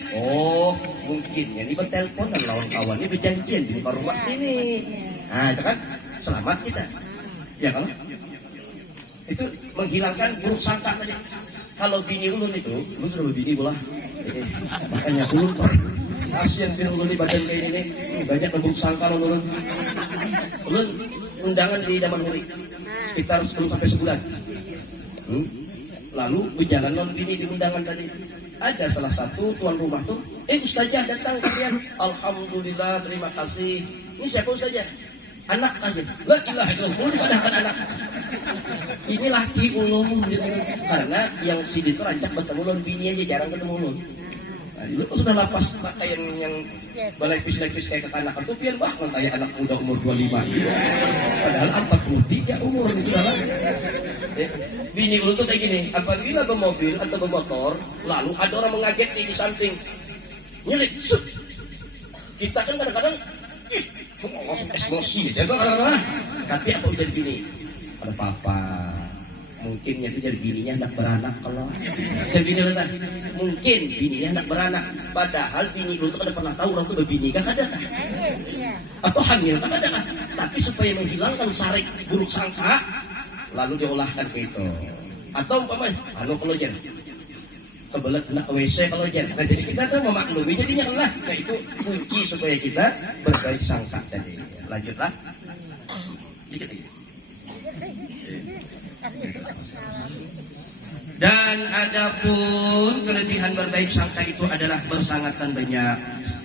Oh, mungkin ini bertelepon dan lawan kawannya berjanjian di muka rumah sini. Nah, itu kan selamat kita. Ya kan? Itu menghilangkan buruk sangka aja. Kalau bini ulun itu, ulun sudah berbini bola. Makanya ulun kasihan bini ulun di badan kayak ini. Banyak buruk sangka ulun. Ulun undangan di Daman Huri sekitar 10 sampai sebulan. Lalu berjalan non bini di undangan tadi. Ada salah satu tuan rumah tuh, ustazah datang kalian. Alhamdulillah, terima kasih. Ini siapa ustazah? Anak aja. La ilaha illallah, padahal anak. Ini laki ulun gitu. Karena yang sini tuh rancak bertemu non bini aja jarang ketemu ulun. Nah, lu sudah lapas pakaian yang balai-pis kayak kekanakan tuh pian bahkan kayak anak muda umur 25 gitu. Padahal 43 umur nih saudara. Bini ulun tuh kayak gini, apabila bermobil atau bermotor, lalu ada orang mengaget di samping, nyelip, sut. Kita kan kadang-kadang, langsung emosi, jaga kadang-kadang. Tapi apa udah bini? Ada papa, Mungkinnya itu jadi bininya hendak beranak kalau saya bini letak. Mungkin bininya hendak beranak, padahal bini lu tuh kada pernah tahu orang tuh berbini kan ada kan? Atau hamil kan ada kan? Tapi supaya menghilangkan sarik buruk sangka, lalu diolahkan ke itu. Atau umpamanya, kalau jen kebelet nak ke WC kalau jen. Nah jadi kita tuh memaklumi jadinya lah. Nah itu kunci supaya kita berbaik sangka. Jadi lanjutlah. Dikit lagi. Dan adapun kelebihan berbaik sangka itu adalah bersangatan banyak.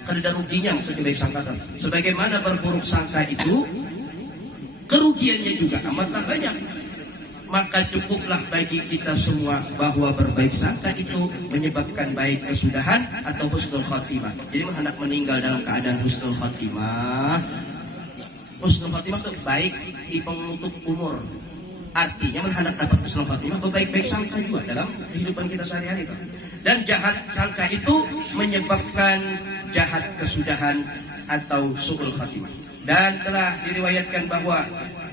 Kada ruginya maksudnya baik sangka. Sebagaimana berburuk sangka itu kerugiannya juga amatlah banyak. Maka cukuplah bagi kita semua bahwa berbaik sangka itu menyebabkan baik kesudahan atau husnul khatimah. Jadi hendak meninggal dalam keadaan husnul khatimah. Husnul khatimah itu baik di penutup umur. Artinya hendak dapat husnul khatimah berbaik-baik sangka juga dalam kehidupan kita sehari-hari. Dan jahat sangka itu menyebabkan jahat kesudahan atau su'ul khatimah. Dan telah diriwayatkan bahwa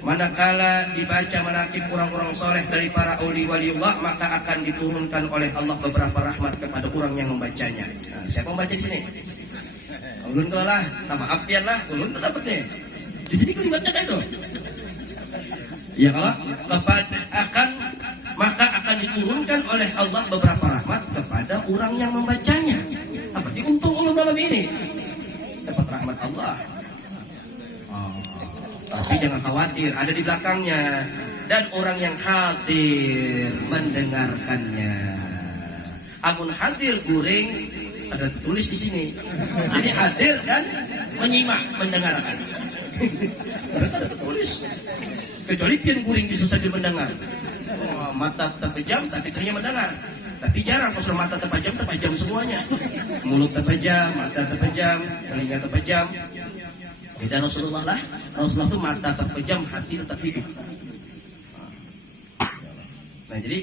manakala dibaca manaqib orang-orang soleh dari para auli waliullah, maka akan diturunkan oleh Allah beberapa rahmat kepada orang yang membacanya. Nah, siapa membaca di sini? Ulun kelalah, maaf ya lah, ulun dapat nih. Di sini kalimatnya kayak itu. Ya kalau maka akan diturunkan oleh Allah beberapa rahmat kepada orang yang membacanya. Apa sih untung ulun malam ini? Dapat rahmat Allah. Tapi jangan khawatir, ada di belakangnya. Dan orang yang hadir mendengarkannya. Amun hadir guring, ada tulis di sini. Jadi hadir dan menyimak, mendengarkan. Ada tulis. Kecuali pian guring bisa saja mendengar. Mata terpejam tapi telinga mendengar. Tapi jarang kalau mata terpejam semuanya. Mulut terpejam, mata terpejam, telinga terpejam. Beda Rasulullah lah. Rasulullah itu mata terpejam, hati tetap hidup. Nah jadi,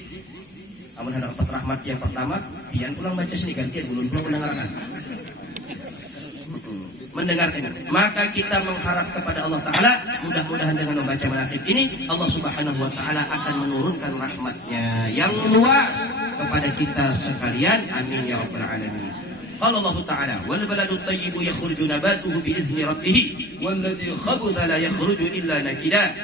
amun hendak dapat rahmat yang pertama, pian pulang baca sini gantian, belum pulang mendengarkan. Mendengarkan. Maka kita mengharap kepada Allah Ta'ala, mudah-mudahan dengan membaca manaqib ini, Allah Subhanahu Wa Ta'ala akan menurunkan rahmatnya yang luas kepada kita sekalian. Amin ya Rabbal Alamin. Qala Allah Ta'ala, wal baladu tayyibu yakhruju nabatuhu bi'izni rabbih walladhi khabutha la yakhruju illa nakida.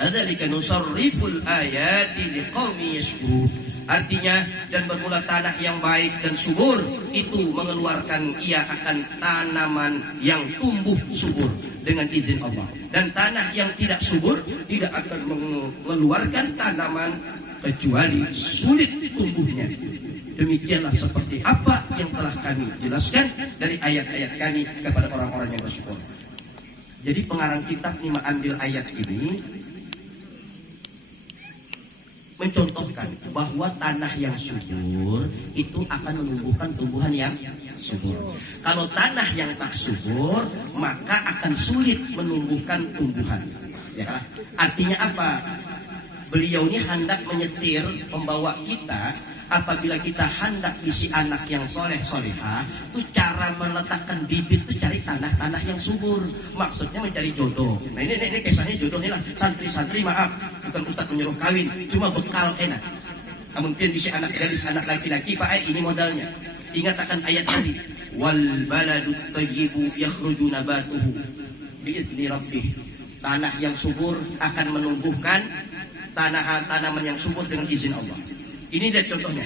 Kadzalika nusarriful ayati liqaumin yashkurun. Artinya, dan bermula tanah yang baik dan subur itu mengeluarkan ia akan tanaman yang tumbuh subur dengan izin Allah. Dan tanah yang tidak subur tidak akan mengeluarkan tanaman kecuali sulit tumbuhnya. Demikianlah seperti apa yang telah kami jelaskan dari ayat-ayat kami kepada orang-orang yang bersyukur. Jadi pengarang kitab ini mengambil ayat ini mencontohkan bahwa tanah yang subur itu akan menumbuhkan tumbuhan yang subur. Kalau tanah yang tak subur, maka akan sulit menumbuhkan tumbuhan. Ya kan? Artinya apa? Beliau ini hendak menyetir, membawa kita apabila kita hendak isi anak yang soleh-soleha, itu cara meletakkan bibit itu cari tanah-tanah yang subur. Maksudnya mencari jodoh. Nah ini kisahnya jodoh ini lah. Santri-santri maaf, bukan ustaz menyuruh kawin, cuma bekal enak. Mungkin bisa anak gadis, anak laki-laki, Pak, ini modalnya. Ingat akan ayat tadi. Wal baladu tayyibu yakhruju nabatuhu bi'izni rabbih. Tanah yang subur akan menumbuhkan tanaman yang subur dengan izin Allah. Ini dia contohnya.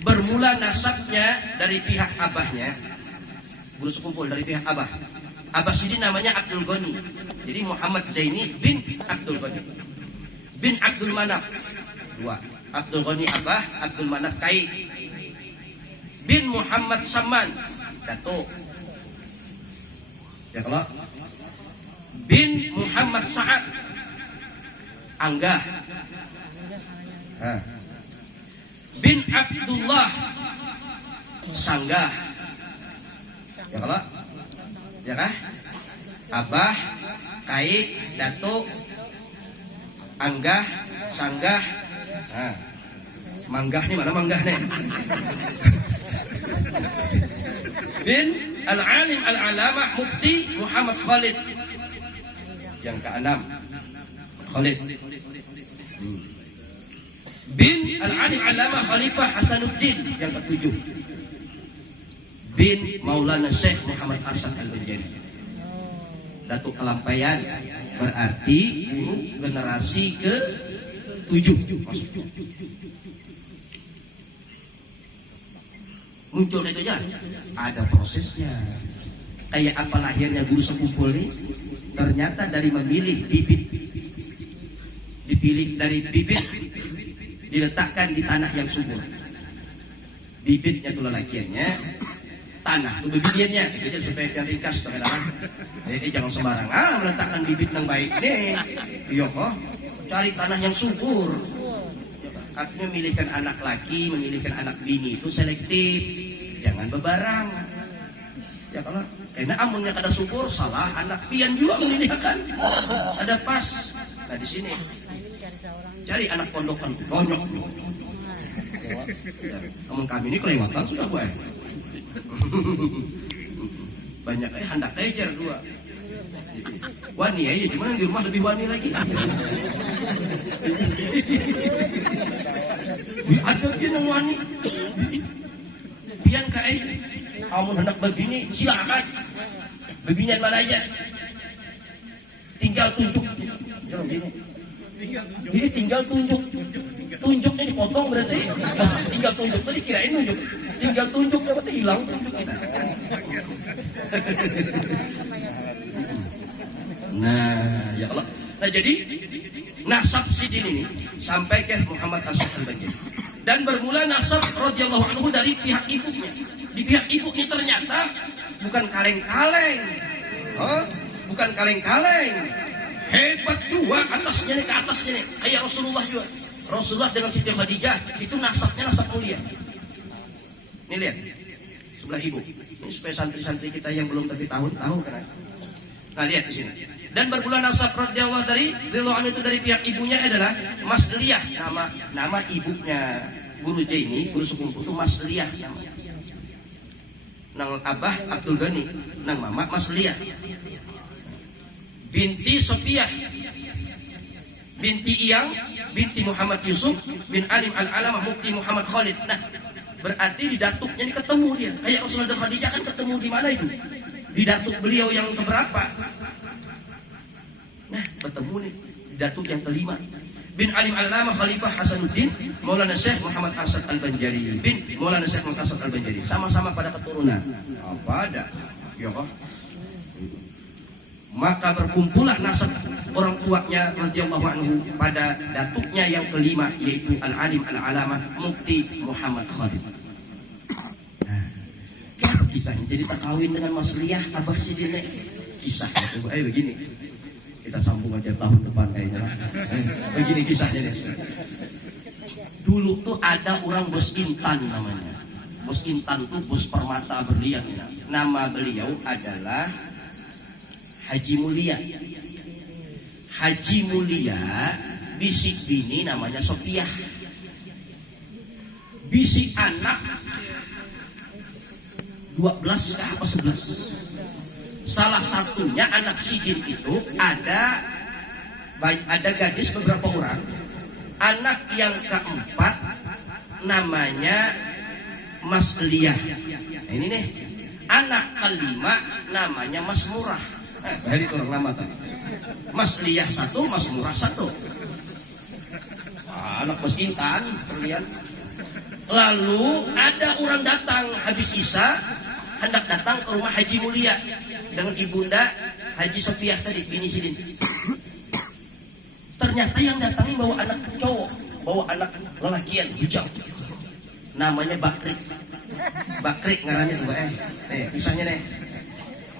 Bermula nasabnya dari pihak abahnya. Bulu sekumpul dari pihak abah. Abah sini namanya Abdul Ghani. Jadi Muhammad Zaini bin Abdul Ghani. Bin Abdul Manaf. Dua. Abdul Ghani abah, Abdul Manaf kai. Bin Muhammad Saman. Datuk. Ya kalau. Bin Muhammad Sa'ad. Anggah. Bin Abdullah Sanggah. Ya kalau? Ya kah? Abah, Kai, Datuk, Anggah, Sanggah. Manggah nih, mana manggah nih? Bin Al-Alim Al-Alamah Mufti Muhammad Khalid. Yang keenam, Khalid. bin Al-Alim Allamah Khalifah Hasanuddin yang ketujuh, bin Maulana Syekh Muhammad Arsyad Al-Banjari. Datuk Kelampaian berarti guru generasi ke-7. Muncul itu aja, ada prosesnya. Kayak apa lahirnya guru sekumpul ini? Ternyata dari memilih bibit, dipilih dari bibit, diletakkan di tanah yang subur. Bibitnya itu lelakiannya, tanah itu bibitnya, jadi supaya biar ringkas teman-teman. Jadi jangan sembarang meletakkan bibit yang baik nih. Iya kok, cari tanah yang subur. Artinya memilihkan anak laki, memilihkan anak bini itu selektif, jangan bebarang. Ya kalau karena amunnya kada subur salah, anak pian juga memilihkan. Ada pas. Nah di sini cari anak pondokan, bonyok. Amun kami ini kelewatan sudah gue. Banyak hendak kejar dua. Wani aja, gimana di rumah lebih wani lagi. Ada dia yang wani. Pian kai, amun hendak begini silakan. Beginyan mana aja. Tinggal tunjuk. Jadi tinggal tunjuk. Tunjuknya dipotong berarti. Tinggal tunjuk tadi kirain tunjuk. Tinggal tunjuknya berarti hilang tunjuk kita. Nah, ya Allah. Nah jadi nasab Sidin ini sampai ke Muhammad Arsyad Al-Banjari. Dan bermula nasab radhiyallahu anhu dari pihak ibunya. Di pihak ibunya ternyata bukan kaleng-kaleng. Bukan kaleng-kaleng. Hebat juga atasnya nih, ke atasnya nih. Kayak Rasulullah juga. Rasulullah dengan Siti Khadijah itu nasabnya nasab mulia. Nih lihat. Sebelah ibu. Ini supaya santri-santri kita yang belum tapi tahu kan. Nah lihat di sini. Dan bermula nasab radhiyallahu anhu itu dari pihak ibunya adalah Mas Liyah. Nama ibunya Guru J ini, guru sekumpul itu Mas Liyah namanya. Nang Abah Abdul Ghani, nang Mama Mas Liyah. Binti Sofiah, binti Iyang, binti Muhammad Yusuf, bin Alim Al-Alamah Mufti Muhammad Khalid. Nah, berarti di datuknya ini ketemu dia. Kayak Rasulullah dan Khadijah kan ketemu di mana itu? Di datuk beliau yang keberapa? Nah, bertemu nih di datuk yang kelima. Bin Alim Al-Alamah Khalifah Hasanuddin, Maulana Syekh Muhammad Arsyad Al-Banjari. Bin Maulana Syekh Muhammad Arsyad Al-Banjari. Sama-sama pada keturunan. Apa ada? Ya kok. Maka berkumpullah nasab orang tuanya radhiyallahu anhu pada datuknya yang kelima, yaitu Al-Alim Al-Alamah Mufti Muhammad Khalid. Nah, kisahnya jadi tak kawin dengan Mas Liyah Abah Sidin. Kisahnya itu begini. Kita sambung aja tahun depan kayaknya. Begini kisahnya deh. Dulu tuh ada orang bos intan namanya. Bos intan tuh bos permata berlian. Nama beliau adalah Haji Mulia. Haji Mulia bisik bini namanya Sofiah. Bisik anak 12 ke apa 11. Salah satunya anak Sidin itu ada gadis beberapa orang. Anak yang keempat namanya Mas Liyah. Nah, ini nih. Anak kelima namanya Mas Murah. Dari orang lama tadi. Mas Liyah 1, Mas Murah 1. Anak Mas Intan, kalian. Lalu ada orang datang habis Isya, hendak datang ke rumah Haji Mulia dengan ibunda Haji Sofiah tadi, bini Sidin. Ternyata yang datangin bawa anak cowok, bawa anak lelakian, bujang. Namanya Bakrik. Bakrik ngarannya tuh, kisahnya nih.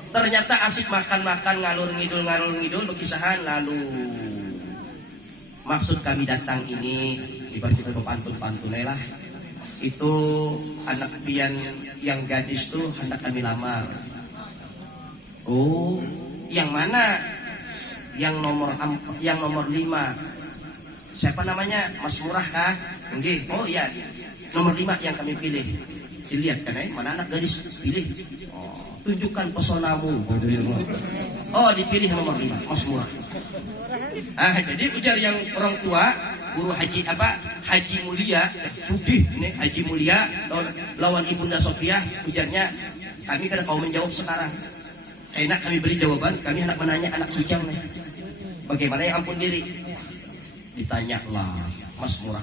Ternyata asik makan-makan ngalur ngidul berkisahan. Lalu maksud kami datang ini ibarat kita pantun lah. Itu anak pian yang gadis tuh hendak kami lamar. Oh, yang mana? Yang nomor 5. Siapa namanya? Mas Murah kah? Nggih. Oh iya. Nomor 5 yang kami pilih. Dilihat kan mana anak gadis pilih. Tunjukkan pesonamu. Oh, dipilih nomor 5, Mas Murah. Jadi ujar yang orang tua, guru haji apa? Haji Mulia, Sugih ini Haji Mulia lawan Ibunda Sofiah, ujarnya kami kada kau menjawab sekarang. Enak kami beri jawaban, kami hendak menanya anak bujang nih. Bagaimana yang ampun diri? Ditanyalah Mas Murah.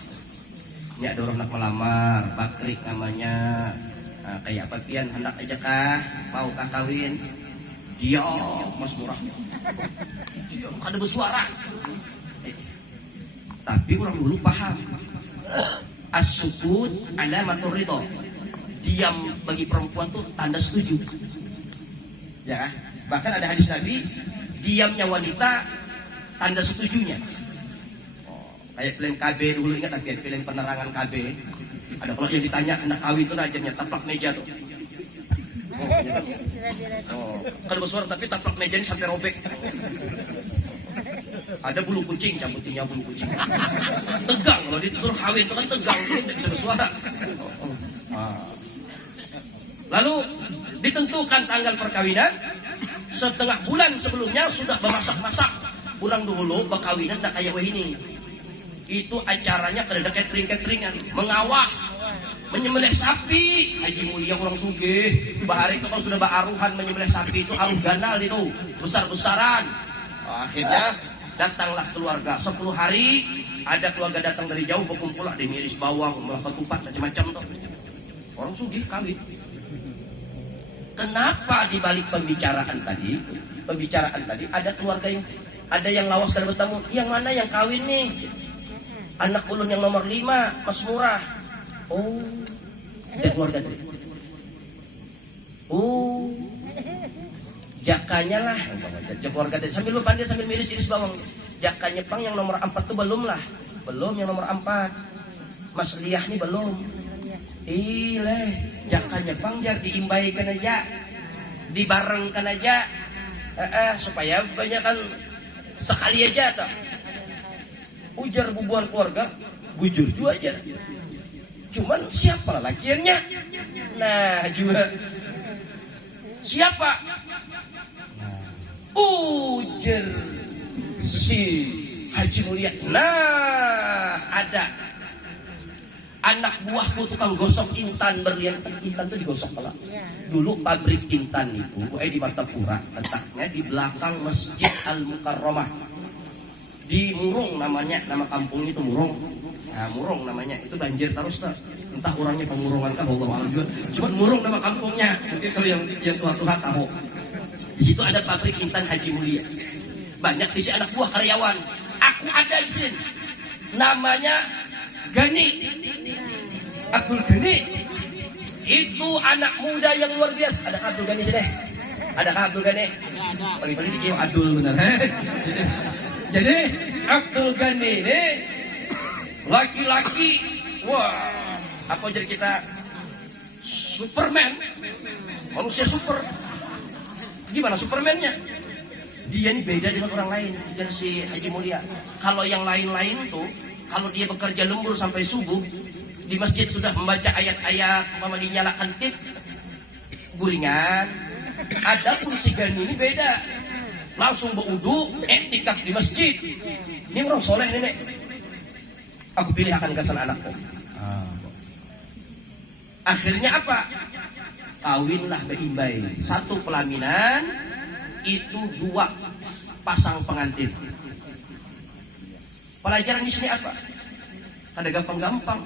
Ini ada orang nak melamar, Bakrik namanya. Nah, kayak apa pian hendak aja kah? Mau kah kawin? Dia Mas Murah. Dia kada bersuara. Tapi orang dulu paham. As-sukut alamatur ridha. Diam bagi perempuan tuh tanda setuju. Ya, bahkan ada hadis Nabi, diamnya wanita tanda setujunya. Kayak film KB dulu, ingat lagi film penerangan KB. Ada kalau yang ditanya hendak kawin itu rajanya taplak meja tuh. Kalau bersuara tapi taplak mejanya sampai robek. Ada bulu kucing, cabutinya bulu kucing. Tegang kalau disuruh kawin itu kan tegang, tidak bisa bersuara. Lalu ditentukan tanggal perkawinan. Setengah bulan sebelumnya sudah bermasak-masak. Kurang dulu berkawinan tak kayak ini. Itu acaranya kada catering-cateringan, mengawah, menyembelih sapi. Haji Mulia orang sugih. Bahari itu kalau sudah baaruhan menyembelih sapi itu aruh ganal itu, besar-besaran. Akhirnya datanglah keluarga 10 hari. Ada keluarga datang dari jauh berkumpul, ada miris bawang, melakukan ketupat macam-macam tuh. Orang sugih kawin. Kenapa di balik pembicaraan tadi ada keluarga yang ada yang lawas dan bertemu, yang mana yang kawin nih? Anak ulun yang nomor 5, Mas Murah. Oh, ada keluarga tadi. Oh, jakanya lah, keluarga tadi. Sambil lu pandai sambil miris-iris bawang. Jakanya pang yang nomor 4 tuh belum lah, belum yang nomor 4. Mas Liah nih belum. Ileh, jakanya pang biar diimbaikan aja, dibarengkan aja, supaya banyak kan sekali aja tak. Ujar bubuan keluarga, bujur juga aja. Cuman siapa lakiannya? Nah juga siapa? Ujar si Haji Mulia. Nah ada. Anak buahku tukang gosok intan berlian. Intan itu digosok pala. Dulu pabrik intan itu di Martapura, letaknya di belakang Masjid Al-Mukarramah. Di Murung namanya, nama kampung itu Murung. Nah, Murung namanya, itu banjir terus tak. Entah orangnya pemurungan kan, Allah alam juga. Cuma Murung nama kampungnya. Mungkin kalau yang tua-tua tahu. Di situ ada pabrik intan Haji Mulia. Banyak isi anak buah karyawan. Aku ada di sini. Namanya Gani. Abdul Gani. Itu anak muda yang luar biasa. Ada Abdul Gani sini? Ada Abdul Gani? Ada. Pagi-pagi dikira Abdul benar. Jadi Abdul Gani ini laki-laki. Wah, apa jadi kita Superman? Manusia super. Gimana Supermannya? Dia ini beda dengan orang lain. Jadi si Haji Mulia. Kalau yang lain-lain tuh, kalau dia bekerja lembur sampai subuh, di masjid sudah membaca ayat-ayat, mama dinyalakan tip, guringan. Adapun si Gani ini beda. Langsung berwudu, etikaf di masjid. Ini orang soleh nenek. Aku pilih akan kesan anakku. Akhirnya apa? Kawinlah berimbai. 1 pelaminan, itu 2 pasang pengantin. Pelajaran di sini apa? Ada gampang-gampang.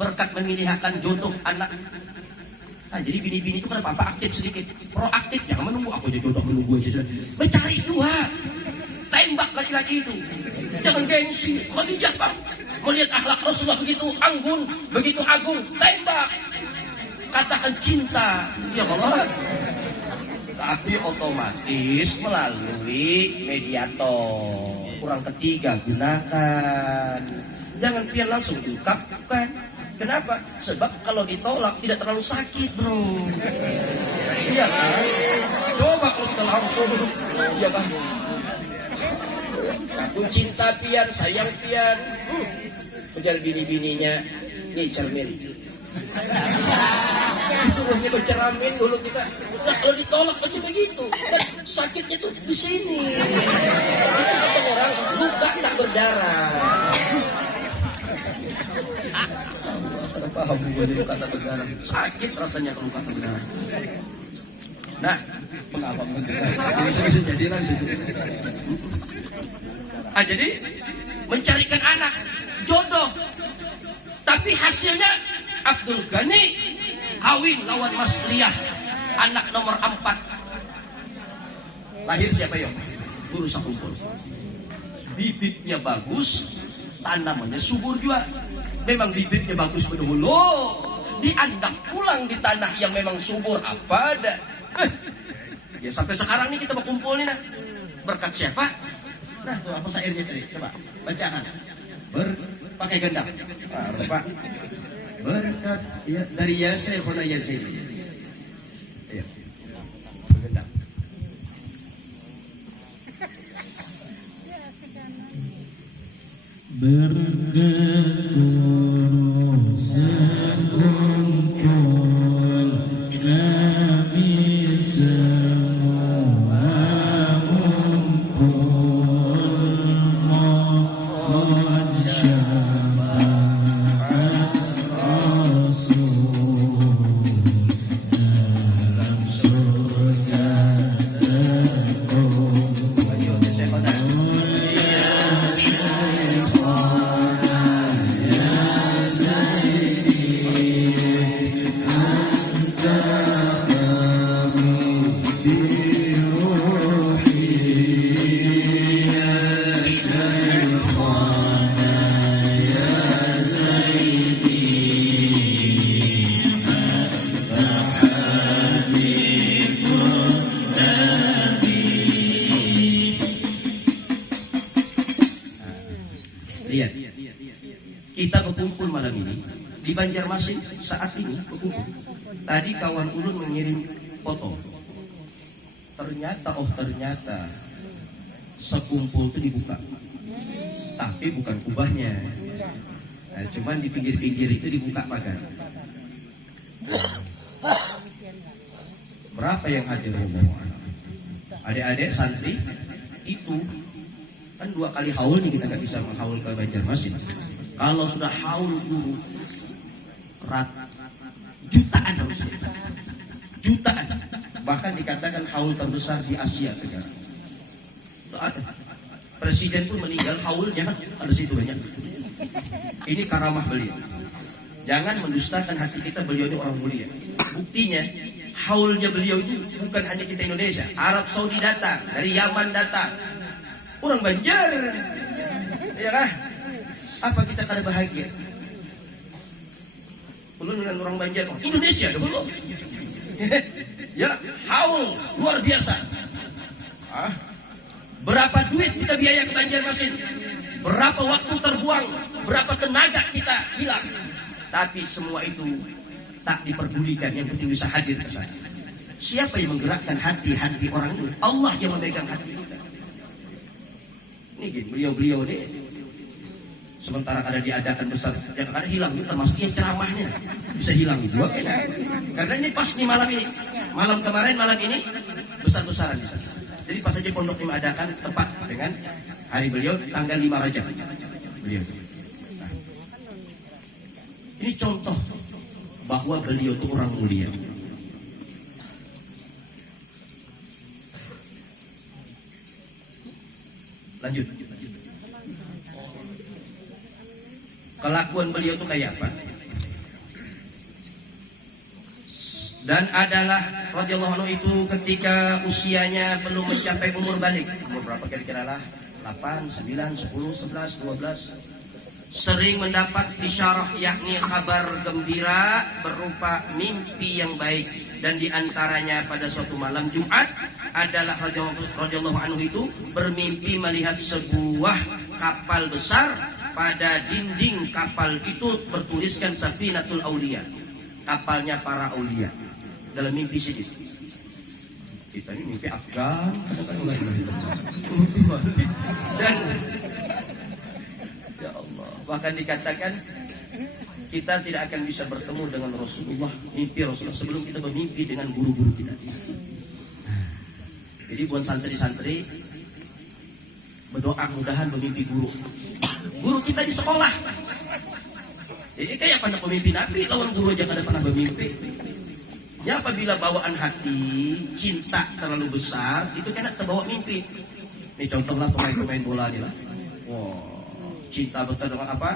Berkat memilihkan jodoh anak. Nah, jadi bini-bini itu kenapa apa aktif sedikit, proaktif, jangan menunggu aku jadi jodoh menunggu aja. Mencari juga, tembak laki-laki itu. Jangan gengsi. Khadijah Bang melihat akhlak Rasulullah begitu anggun, begitu agung, tembak. Katakan cinta, ya Allah. Tapi otomatis melalui mediator. Kurang ketiga gunakan. Jangan biar langsung ungkapkan. Kenapa? Sebab kalau ditolak tidak terlalu sakit, bro. Iya kan? Coba kalau kita langsung, iya kan? Aku cinta pian, sayang pian. Kejar bini-bininya, nih cermin. Disuruhnya bercermin dulu kita. Nah kalau ditolak macam begitu, kan sakitnya tuh di sini. Itu kata orang luka tak berdarah. Paham gue dari kata berdarah. Sakit rasanya kalau kata berdarah. Nah, mengapa bisa jadi lah di situ. Jadi mencarikan anak jodoh, tapi hasilnya Abdul Ghani kawin lawan Mas Liyah, anak nomor 4. Lahir siapa yo? Guru Sakumpul. Bibitnya bagus, tanamannya subur juga. Memang bibitnya bagus pendahulu, diandak pulang di tanah yang memang subur apa ada. Ya sampai sekarang nih kita berkumpul nih nah. Berkat siapa? Nah, tuh apa syairnya tadi? Coba bacakan. Pakai gendang. Pak. Berkat ya dari Syekhona Yazid. Iya. Gendang. berkat guru sekumpul kami semua ngumpul mohon syafaat Rasul dalam surga Lihat, kita berkumpul malam ini di Banjarmasin saat ini berkumpul. Tadi kawan ulun mengirim foto. Ternyata sekumpul itu dibuka, tapi bukan kubahnya. Nah, cuman di pinggir-pinggir itu dibuka pagar. Berapa yang hadir rombongan? Adik-adik santri itu kan 2 kali haul nih, kita nggak bisa menghaul ke Banjarmasin. Kalau sudah haul guru jutaan harusnya, jutaan, bahkan dikatakan haul terbesar di Asia sekarang. Ada presiden pun meninggal, haulnya ada situ banyak. Ini karamah beliau. Jangan mendustakan hati kita, beliau ini orang mulia. Buktinya haulnya beliau itu bukan hanya kita Indonesia, Arab Saudi datang, dari Yaman datang. Orang Banjar, ya kan? Apa kita kada bahagia? Belum dengan orang Banjar, Indonesia dulu. Ya, haul luar biasa. Berapa duit kita biaya ke Banjarmasin? Berapa waktu terbuang? Berapa tenaga kita hilang? Tapi semua itu tak diperdulikan, yang penting bisa hadir ke sana. Siapa yang menggerakkan hati-hati orang itu? Allah yang memegang hati kita. Ini gini, beliau-beliau ini sementara ada diadakan besar, yang ada hilang itu termasuk yang ceramahnya bisa hilang juga karena ini pas nih malam ini, malam kemarin, malam ini besar-besaran di sana. Jadi pas saja pondok ini adakan tepat dengan hari beliau tanggal 5 Rajab beliau. Nah, ini contoh bahwa beliau itu orang mulia. Lanjut. Kelakuan beliau itu kayak apa? Dan adalah radhiyallahu anhu itu ketika usianya belum mencapai umur balik. Umur berapa kira-kira lah? 8, 9, 10, 11, 12. Sering mendapat isyarah, yakni kabar gembira berupa mimpi yang baik. Dan diantaranya pada suatu malam Jumat adalah radhiyallahu anhu itu bermimpi melihat sebuah kapal besar. Pada dinding kapal itu bertuliskan Safinatul Aulia, kapalnya para aulia. Dalam mimpi sedih. Kita ini mimpi Afgan, dan ya Allah, bahkan dikatakan kita tidak akan bisa bertemu dengan Rasulullah, mimpi Rasulullah sebelum kita bermimpi dengan guru-guru kita. Jadi buat santri-santri berdoa mudahan bermimpi guru. Guru kita di sekolah. Jadi kayak pada pemimpi Nabi lawan guru aja kada pernah bermimpi. Ya apabila bawaan hati cinta terlalu besar itu kena terbawa mimpi. Ini contohlah pemain-pemain bola nih lah. Wow, cinta betul dengan apa?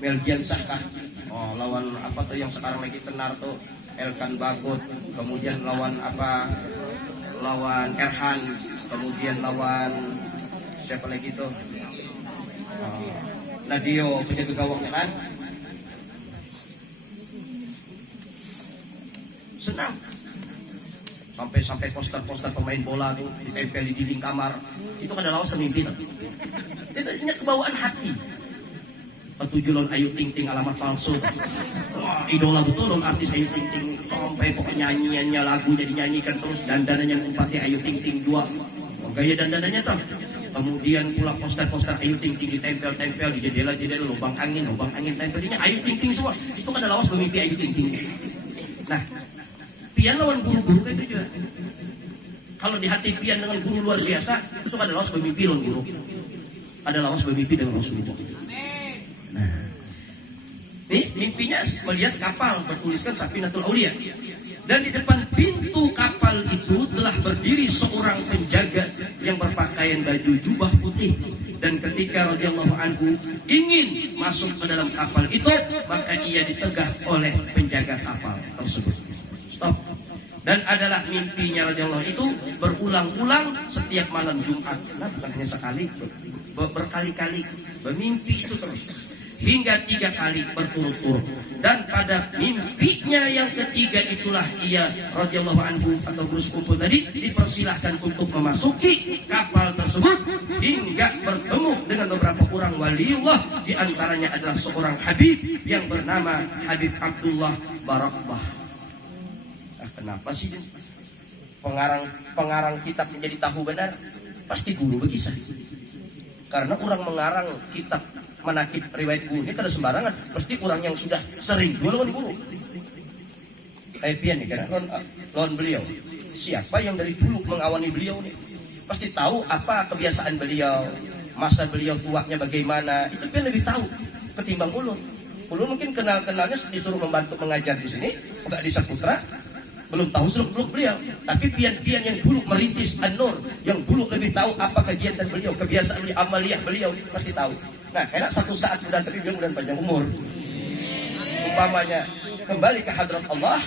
Melgian Saka. Oh, lawan apa tuh yang sekarang lagi tenar tuh? Elkan Bagot. Kemudian lawan apa? Lawan Erhan. Kemudian lawan siapa lagi tuh? Nadio penjaga gawangnya kan? Senang. Sampai poster-poster pemain bola tuh ditempel di dinding kamar. Itu kan adalah mimpi tuh. Itu ingat kebawaan hati. Petujulon Ayu Ting Ting alamat palsu. Wah, idola betul lon artis Ayu Ting Ting. Sampai pokoknya nyanyiannya lagunya dinyanyikan terus, dandanannya empatnya Ayu Ting Ting 2. Gaya dandanannya tuh. Kemudian pula poster-poster Ayu Ting Ting ditempel-tempel di jendela-jendela, lubang angin tempelnya Ayu Ting Ting semua. Itu kan adalah mimpi Ayu Ting Ting. Nah, pian lawan guru-guru kayak gitu juga. Kalau di hati pian dengan guru luar biasa, itu kan adalah bermimpi lawan guru. Adalah bermimpi dengan Rasulullah. Nah, nih mimpinya melihat kapal bertuliskan Safinatul Aulia. Dan di depan pintu kapal itu telah berdiri seorang penjaga yang berpakaian baju jubah putih. Dan ketika radhiyallahu anhu ingin masuk ke dalam kapal itu, maka ia ditegah oleh penjaga kapal tersebut. Stop. Dan adalah mimpinya radhiyallahu itu berulang-ulang setiap malam Jumat. Nah, bukan hanya sekali, berkali-kali bermimpi itu terus. Hingga 3 kali berturut-turut. Dan pada mimpinya yang ketiga itulah ia radhiyallahu anhu atau guru sepupu tadi dipersilahkan untuk memasuki kapal tersebut hingga bertemu dengan beberapa orang waliullah, di antaranya adalah seorang Habib yang bernama Habib Abdullah Barakbah. Kenapa sih pengarang kitab menjadi tahu benar? Pasti guru berkisah. Karena orang mengarang kitab manakib riwayat guru ini kada sembarangan, pasti orang yang sudah sering dulu lawan guru. Kayak pian nih karena lawan beliau. Siapa yang dari dulu mengawani beliau nih? Pasti tahu apa kebiasaan beliau, masa beliau tuanya bagaimana. Itu pian lebih tahu ketimbang ulun. Ulun mungkin kenalnya disuruh membantu mengajar di sini, enggak di Saputra. Belum tahu seluk-beluk beliau, tapi pian-pian yang dulu merintis An-Nur, yang dulu lebih tahu apa kegiatan beliau, kebiasaan beliau, amaliyah beliau, pasti tahu. Nah, enak satu saat mudah tapi mudah panjang umur. Umpamanya kembali ke hadrat Allah,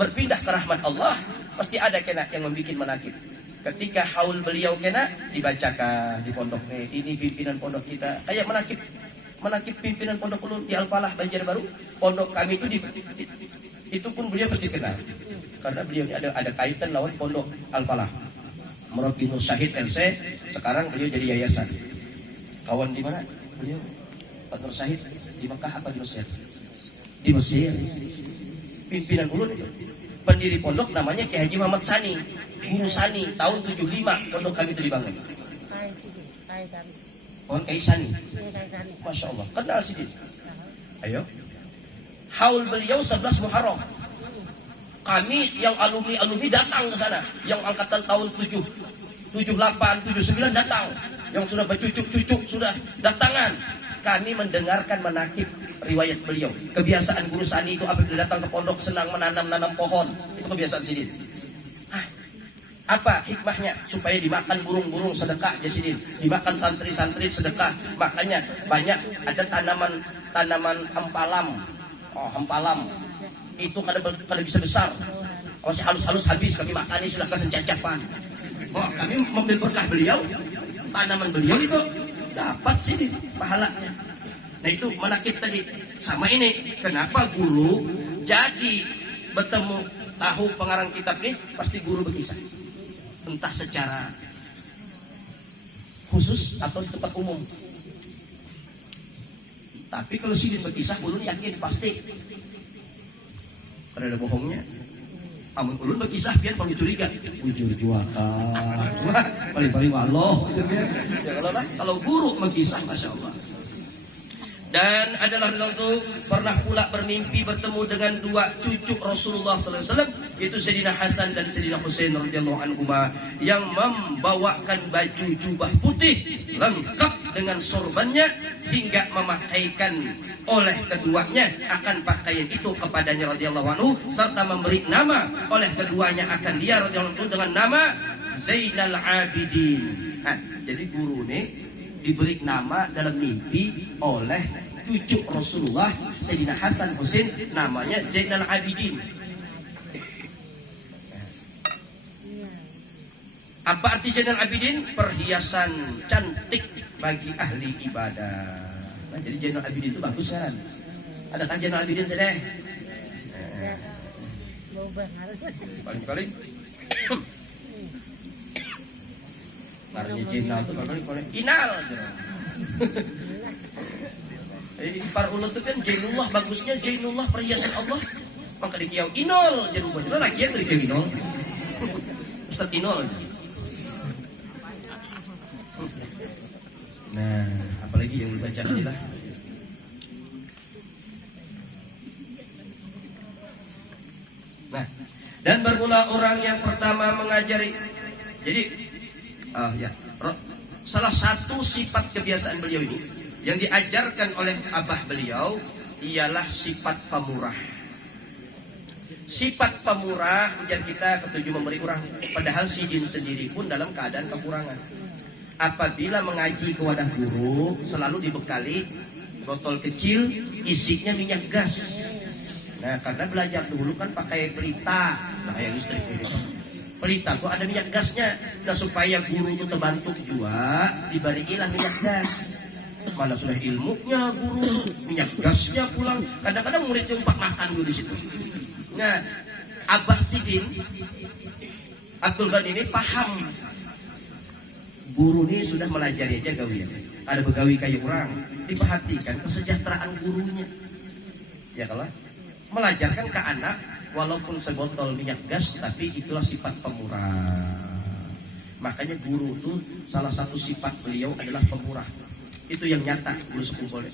berpindah ke rahmat Allah, pasti ada kena yang membuat manakib. Ketika haul beliau kena dibacakan di pondok, ini pimpinan pondok kita, kayak manakib pimpinan pondok ulun di Al-Falah Banjarbaru, pondok kami itu itu pun beliau pasti kenal. Karena beliau ini ada kaitan lawan pondok Al-Falah. Murabi Nur Syahid LC, sekarang beliau jadi yayasan. Kawan di mana? Beliau Pak Nur Syahid di Mekah apa di Mesir? Di Mesir. Pimpinan ulun itu. Pendiri pondok namanya Kiai Haji Muhammad Sani, Guru Sani, tahun 75 pondok kami itu dibangun. Pohon Kiai Sani. Masya Allah, kenal sih. Ayo. Haul beliau 11 Muharram. Kami yang alumni datang ke sana, yang angkatan tahun 78, 79 datang, yang sudah bercucuk-cucuk sudah datangan. Kami mendengarkan manakib riwayat beliau. Kebiasaan Guru Sani itu apabila datang ke pondok senang menanam pohon, itu kebiasaan Sidin. Apa hikmahnya? Supaya dimakan burung-burung sedekah ya Sidin, dimakan santri-santri sedekah. Makanya banyak ada tanaman empalam. Empalam itu kada bisa besar. Masih halus-halus habis kami makan ini sudah kesencacapan. Kami mengambil berkah beliau, tanaman beliau itu dapat sini pahalanya. Nah itu manakib tadi. Sama ini, kenapa guru jadi bertemu tahu pengarang kitab ini pasti guru berkisah. Entah secara khusus atau di tempat umum. Tapi kalau Sidin berkisah, ulun yakin pasti. Karena ada bohongnya. Amun ulun berkisah, biar paling curiga. Ujur juakan. Paling-paling Allah. Kalau guru berkisah, Masya Allah. Dan adalah itu pernah pula bermimpi bertemu dengan dua cucu Rasulullah sallallahu alaihi wasallam, yaitu Sayyidina Hasan dan Sayyidina Husain radhiyallahu anhuma, yang membawakan baju jubah putih lengkap dengan sorbannya, hingga memakaikan oleh keduanya akan pakaian itu kepadanya radhiyallahu anhu, serta memberi nama oleh keduanya akan dia radhiyallahu anhu dengan nama Zainal Abidin. Jadi guru ini diberi nama dalam mimpi oleh cucu Rasulullah Sayyidina Hasan Husain, namanya Zainal Abidin. Apa arti Zainal Abidin? Perhiasan cantik bagi ahli ibadah. Nah, jadi Zainal Abidin itu bagus kan? Adakah Zainal Abidin sedeh? Paling-paling Marnya Zainal itu paling Inal. Jadi para ulama itu kan Zainullah, bagusnya Zainullah perhiasan Allah. Maka dikiau Inol, jadi rupanya lagi yang dikiau Inol. Ustaz Inol. Nah, apalagi yang dibaca inilah. Nah, dan bermula orang yang pertama mengajari. Jadi salah satu sifat kebiasaan beliau ini yang diajarkan oleh abah beliau ialah sifat pemurah. Sifat pemurah yang kita ketujuh memberi orang, padahal si jin sendiri pun dalam keadaan kekurangan. Apabila mengaji ke wadah guru, selalu dibekali botol kecil isinya minyak gas. Nah, karena belajar dulu kan pakai pelita, bahaya listrik ini. Pelita tuh ada minyak gasnya. Nah, supaya guru itu terbantu juga, diberilah minyak gas. Mana sudah ilmunya guru, minyak gasnya pulang. Kadang-kadang muridnya umpat makan dulu di situ. Nah, Abah Sidin Abdul Ghani ini paham. Guru ini sudah melajari aja gawian. Ada begawi kayak orang, diperhatikan kesejahteraan gurunya. Ya kalau melajarkan ke anak walaupun sebotol minyak gas, tapi itulah sifat pemurah. Makanya guru itu salah satu sifat beliau adalah pemurah. Itu yang nyata guru sekumpul.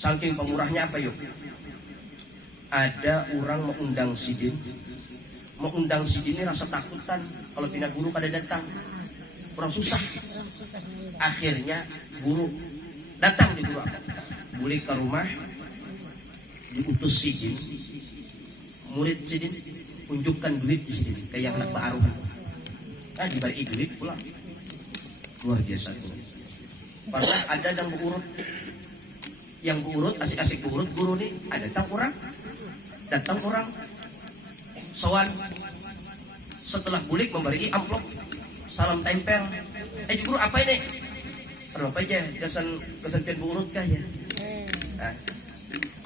Saking pemurahnya apa yuk? Ada orang mengundang sidin. Mengundang sidin ini rasa takutan kalau pindah guru pada datang. Kurang susah. Akhirnya guru datang di guru apa? Boleh ke rumah, diutus sidin. Murid sidin unjukkan duit di sini kayak anak baru. Nah, diberi duit pulang. Luar biasa. Pernah ada yang berurut, asik-asik berurut guru nih, ada datang orang sowan, setelah bulik memberi amplop, salam tempel. Guru apa ini? Apa aja? Kesan pian berurut kah ya? Nah,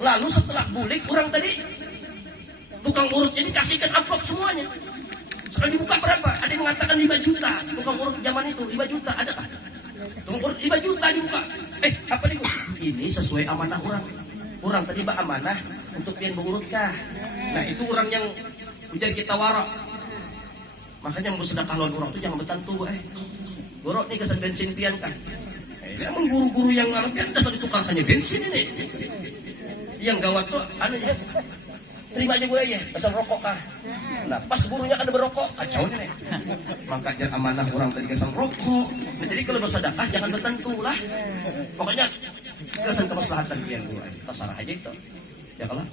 lalu setelah bulik orang tadi tukang urut ini kasihkan amplop semuanya. Sekarang dibuka berapa? Ada yang mengatakan 5 juta. Tukang urut zaman itu 5 juta, ada kah? Tukang urut 5 juta dibuka. Apa nih? Ini sesuai amanah orang. Orang tadi amanah untuk pian berurut kah? Nah, itu orang yang ujar kita warak. Makanya mau sedekah lawan orang itu jangan bertantu. Gorok nih kesan bensin pian kah? Emang guru-guru yang ngalap pian dasar ditukang hanya bensin ini. Yang gawat tuh anehnya. Terima aja gue ya, pesan rokok kah? Nah, pas gurunya ada berokok, kacau nih. Maka jangan amanah orang tadi kesan rokok. Nah, jadi kalau bersedekah jangan bertentu lah. Pokoknya kesan kemaslahatan pian guru aja, terserah aja itu. Ya kalau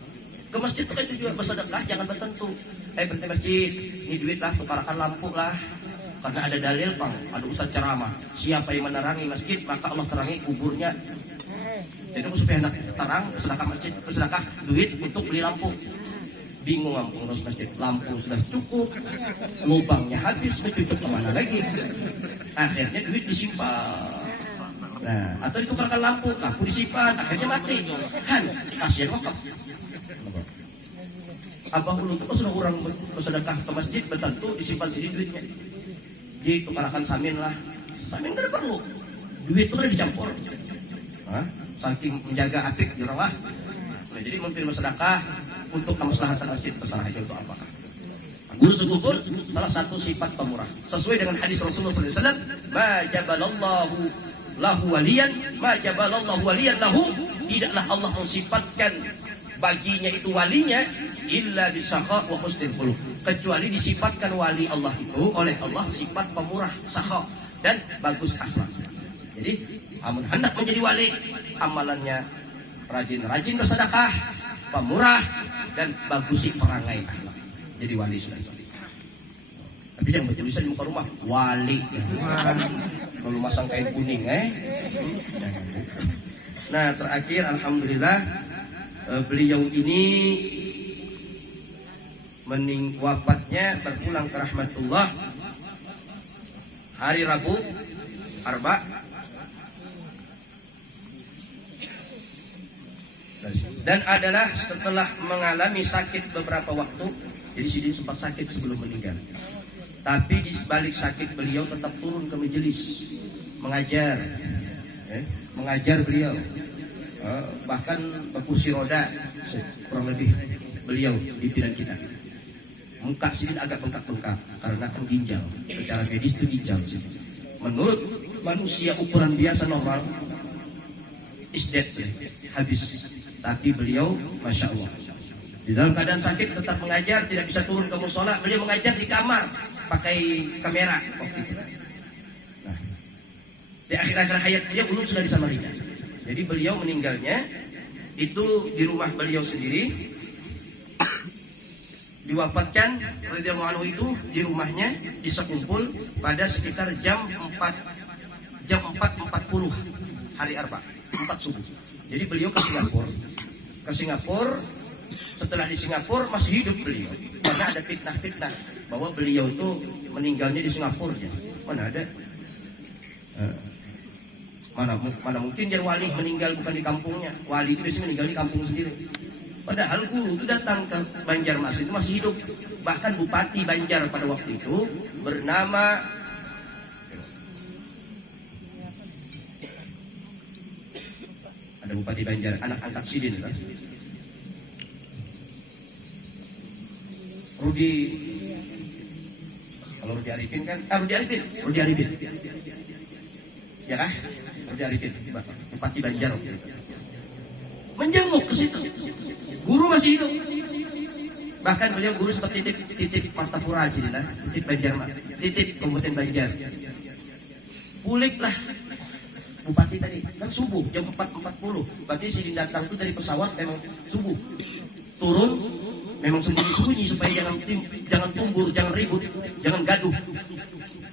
ke masjid tuh itu juga bersedekah jangan bertentu. Berhenti masjid, ini duit lah, tukarakan lampu lah. Karena ada dalil bang, ada ustaz ceramah. Siapa yang menerangi masjid, maka Allah terangi kuburnya. Jadi supaya hendak terang, sedekah masjid, sedekah duit untuk beli lampu. Bingung ngurus masjid, lampu sudah cukup, lubangnya habis, cucuk kemana lagi? Akhirnya duit disimpan. Nah, atau ditukarkan lampu disimpan, akhirnya mati. Kasihan wakaf. Abah dulu itu sudah orang bersedekah ke masjid, bertentu disimpan sini duitnya. Ditukarakan samin lah, samin nggak ada perlu, duit itu udah dicampur. Saking menjaga apik di rawah. Nah, jadi mungkin bersedekah untuk kemaslahatan masjid, terserah aja untuk apakah. Guru sekumpul salah satu sifat pemurah sesuai dengan hadis Rasulullah SAW. Ma jabalallahu lahu waliyan, ma jabalallahu waliyan lahu tidaklah Allah mensifatkan baginya itu walinya illa bisakha wa husnil khuluq, kecuali disifatkan wali Allah itu oleh Allah sifat pemurah, sakha, dan bagus akhlak. Jadi amun hendak menjadi wali, amalannya rajin-rajin bersedekah, pemurah, dan bagusi perangai akhlak. Jadi wali sudah. Tapi jangan bertulisan di muka rumah wali. Kalau masang kain kuning, Nah, terakhir alhamdulillah beliau ini wafatnya berpulang ke rahmatullah hari Rabu Arba, dan adalah setelah mengalami sakit beberapa waktu. Jadi Sidin sempat sakit sebelum meninggal, tapi di balik sakit beliau tetap turun ke majelis mengajar, mengajar beliau, bahkan berkursi roda kurang lebih beliau pimpinan kita. Muka Sidin agak bengkak-bengkak karena kan ginjal, secara medis itu ginjal. Menurut manusia ukuran biasa normal is dead, habis. Tapi beliau masya Allah di dalam keadaan sakit tetap mengajar, tidak bisa turun ke musola. Beliau mengajar di kamar pakai kamera waktu itu. Nah, di akhir-akhir hayat beliau ulun sudah di Samarinda. Jadi beliau meninggalnya itu di rumah beliau sendiri. Diwafatkan radhiyallahu anhu itu di rumahnya di Sekumpul pada sekitar jam 4:40 hari Arba, 4 subuh. Jadi beliau ke Singapura. Setelah di Singapura masih hidup beliau, karena ada fitnah-fitnah bahwa beliau itu meninggalnya di Singapura. Mana ada? Mana mungkin jadi wali meninggal bukan di kampungnya. Wali itu biasanya meninggal di kampung sendiri. Padahal guru itu datang ke Banjarmasin itu masih hidup. Bahkan Bupati Banjar pada waktu itu bernama ada Bupati Banjar, anak angkat Sidin kan? Rudi Arifin kan? Rudi Arifin. Ya kan? Rudi Arifin, Bupati Banjar. Menjenguk ke situ. Guru masih hidup. Bahkan beliau guru seperti titip Martapura aja lah, titip Banjar, titip Kabupaten Banjar. Puliklah Bupati tadi, kan subuh jam 4:40. Berarti Sidin datang itu dari pesawat memang subuh. Turun memang sembunyi-sembunyi supaya jangan tumbur, jangan ribut, jangan gaduh.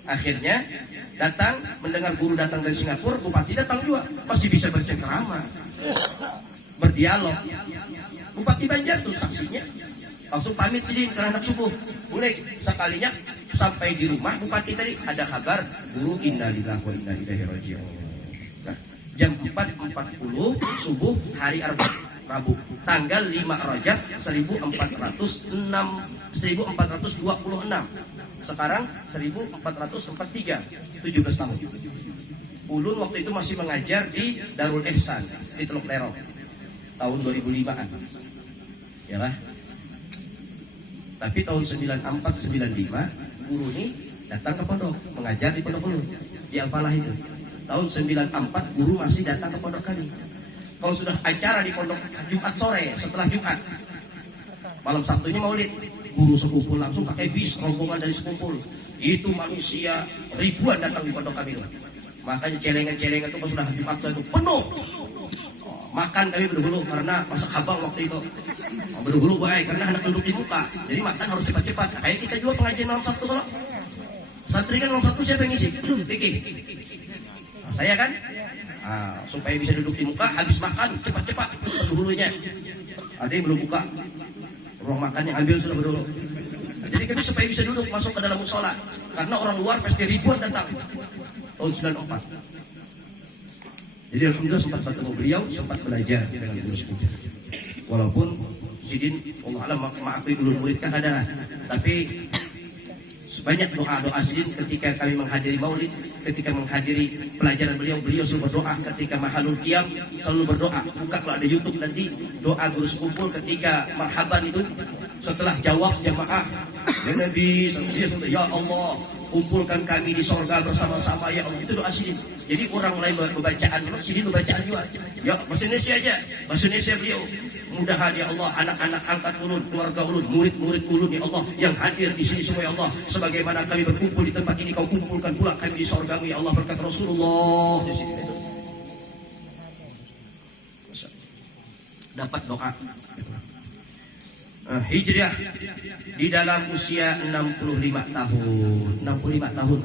Akhirnya datang, mendengar guru datang dari Singapura, Bupati datang juga, masih bisa bercengkerama, berdialog. Bupati Banjar tuh saksinya, langsung pamit Sidin karena anak subuh. Boleh sekalinya sampai di rumah Bupati tadi ada kabar guru innalillahi wa inna ilaihi raji'un. Nah, jam 4:40 subuh hari Arba Rabu, tanggal 5 Rajab 1426. Sekarang 1443, 17 tahun. Ulun waktu itu masih mengajar di Darul Ihsan di Teluk Lero tahun 2005-an. Ya lah. Tapi tahun 94-95 guru ini datang ke pondok, mengajar di pondok ulun di Al-Falah itu. Tahun 94 guru masih datang ke pondok kami. Kalau sudah acara di pondok Jumat sore, setelah Jumat, malam Sabtunya maulid, guru sekumpul langsung pakai bis, rombongan dari sekumpul. Itu manusia ribuan datang di pondok kami. Makanya celengan-celengan itu kalau sudah Jumat sore itu penuh. Makan kami berdulu karena masak habang waktu itu. Berdulu baik karena anak duduk di muka. Jadi makan harus cepat-cepat. Kayak kita juga pengajian malam Sabtu kalau santri kan malam Sabtu siapa yang ngisi? Bikin. Nah, saya kan. Supaya bisa duduk di muka, habis makan cepat-cepat berdulunya. Ada yang belum buka ruang makannya, ambil sudah berdulu. Jadi kami supaya bisa duduk masuk ke dalam musola, karena orang luar pasti ribuan datang. Tahun 94. Jadi alhamdulillah sempat bertemu beliau, sempat belajar dengan guru sepupu. Walaupun Sidin, Allah alam maafkan belum muridkah ada, tapi banyak doa-doa Sidin ketika kami menghadiri maulid, ketika menghadiri pelajaran beliau selalu berdoa. Ketika mahalul qiyam selalu berdoa. Buka kalau ada YouTube nanti doa guru sekumpul ketika marhaban itu setelah jawab jamaah ya Nabi ya Allah kumpulkan kami di sorga bersama-sama ya Allah. Itu doa Sidin. Jadi orang mulai membacaan, Sidin membacaan juga. Ya bahasa Indonesia aja, bahasa Indonesia beliau. Mudahan ya Allah anak-anak angkat ulun, keluarga ulun, murid-murid ulun ya Allah yang hadir di sini semua ya Allah. Sebagaimana kami berkumpul di tempat ini, kau kumpulkan pula kami di sorgamu ya Allah berkat Rasulullah. Di sini. Dapat doa. Hijriah di dalam usia 65 tahun. 65 tahun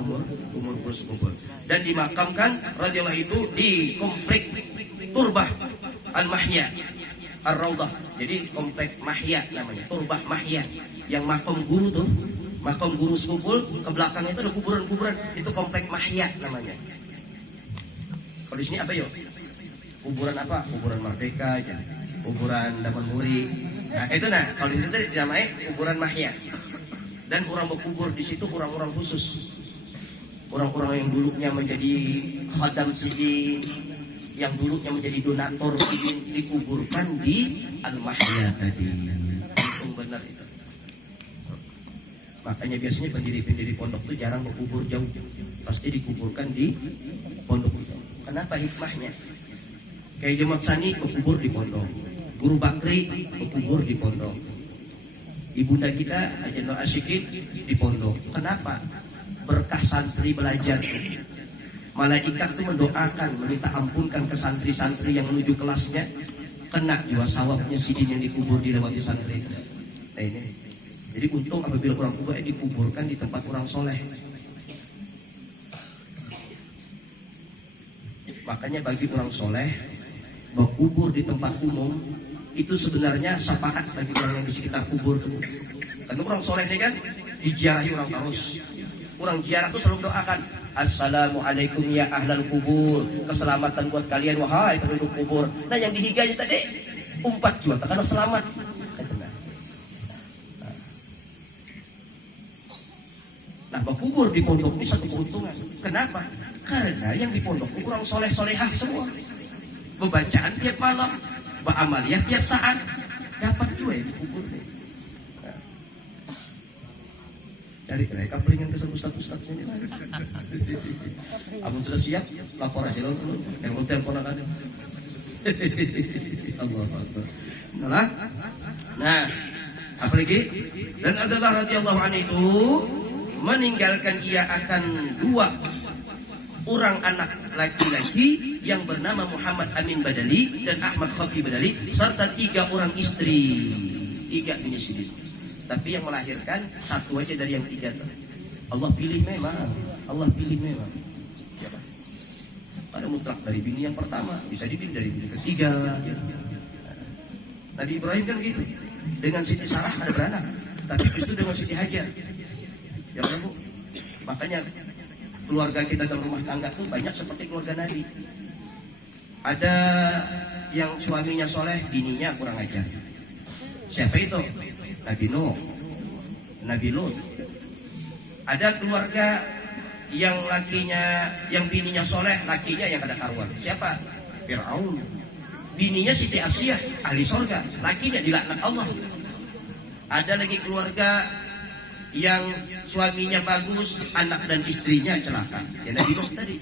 umur berkumpul. Dan dimakamkan radhiyallahu itu di komplek Turbah Al-Mahya Ar-Raudhah. Jadi komplek Mahya namanya, Turbah Mahya. Yang makam guru tuh, makam guru sekumpul, ke belakangnya itu ada kuburan-kuburan. Itu komplek Mahya namanya. Kalau di sini apa yuk? Kuburan apa? Kuburan Merdeka aja. Kuburan Daman Muri. Nah, itu kalau di situ dinamai kuburan Mahya. Dan orang berkubur di situ orang-orang khusus. Orang-orang yang dulunya menjadi khadam Sidin, yang dulunya menjadi donatur Sidin dikuburkan di Al-Mahya tadi. Itu benar itu. Makanya biasanya pendiri-pendiri pondok itu jarang berkubur jauh. Pasti dikuburkan di pondok itu. Kenapa hikmahnya? Kayak Jemaat Sani berkubur di pondok. Guru Bakri berkubur di pondok. Ibunda kita Haji Nur Asyikin di pondok. Kenapa? Berkah santri belajar. Malaikat itu mendoakan, meminta ampunkan ke santri-santri yang menuju kelasnya. Kena jiwa sawabnya Sidin yang dikubur di lewati santri. Nah ini. Jadi untung apabila orang tua dikuburkan di tempat orang soleh. Makanya bagi orang soleh berkubur di tempat umum itu sebenarnya syafaat bagi orang yang di sekitar kubur itu. Karena orang soleh ini kan diziarahi orang terus. Orang ziarah itu selalu doakan, Assalamualaikum ya ahlal kubur, keselamatan buat kalian wahai penduduk kubur. Nah yang dihiganya tadi umpat juga, karena selamat. Nah berkubur di pondok ini satu keuntungan. Kenapa? Karena yang di pondok itu orang soleh-solehah semua. Pembacaan tiap malam, beramaliyah tiap saat, dapat juga di kubur. Cari mereka peringin ke ustaz-ustaz sini. Amun sudah siap, lapor aja dulu. Yang mau telepon akan. Allah Akbar. Nah, apa lagi? Dan adalah radhiyallahu anhu itu meninggalkan ia akan dua orang anak laki-laki yang bernama Muhammad Amin Badali dan Ahmad Khafi Badali serta 3 orang istri. 3 ini sendiri. Tapi yang melahirkan satu aja dari yang 3 tuh. Allah pilih memang. Allah pilih memang. Siapa? Pada mutlak dari bini yang pertama, bisa dipilih dari bini ketiga. Nabi Ibrahim kan gitu. Dengan Siti Sarah ada beranak, tapi justru dengan Siti Hajar. Ya Bu. Makanya keluarga kita dalam rumah tangga tuh banyak seperti keluarga Nabi. Ada yang suaminya soleh, bininya kurang ajar. Siapa itu? Nabi Nuh, Nabi Lut. Ada keluarga yang lakinya, yang bininya soleh, lakinya yang kada karuan. Siapa? Fir'aun. Bininya Siti Asyah, ahli sorga, lakinya dilaknat Allah. Ada lagi keluarga yang suaminya bagus, anak dan istrinya celaka. Ya Nabi Nuh tadi.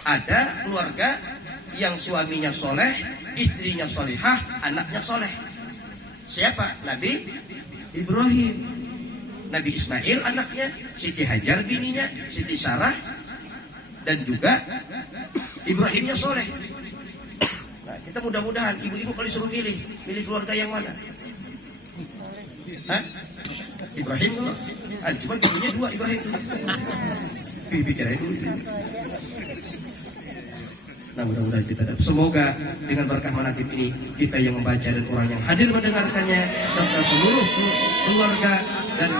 Ada keluarga yang suaminya soleh, istrinya solehah, anaknya soleh. Siapa? Nabi Ibrahim. Nabi Ismail anaknya, Siti Hajar bininya, Siti Sarah, dan juga Ibrahimnya soleh. Nah, kita mudah-mudahan ibu-ibu kalau disuruh milih keluarga yang mana? Hah? Ibrahim dulu. Cuma bininya 2 Ibrahim. Pikirnya dulu. Nah mudah-mudahan kita dapat. Semoga dengan berkah manaqib ini kita yang membaca dan orang yang hadir mendengarkannya serta seluruh keluarga dan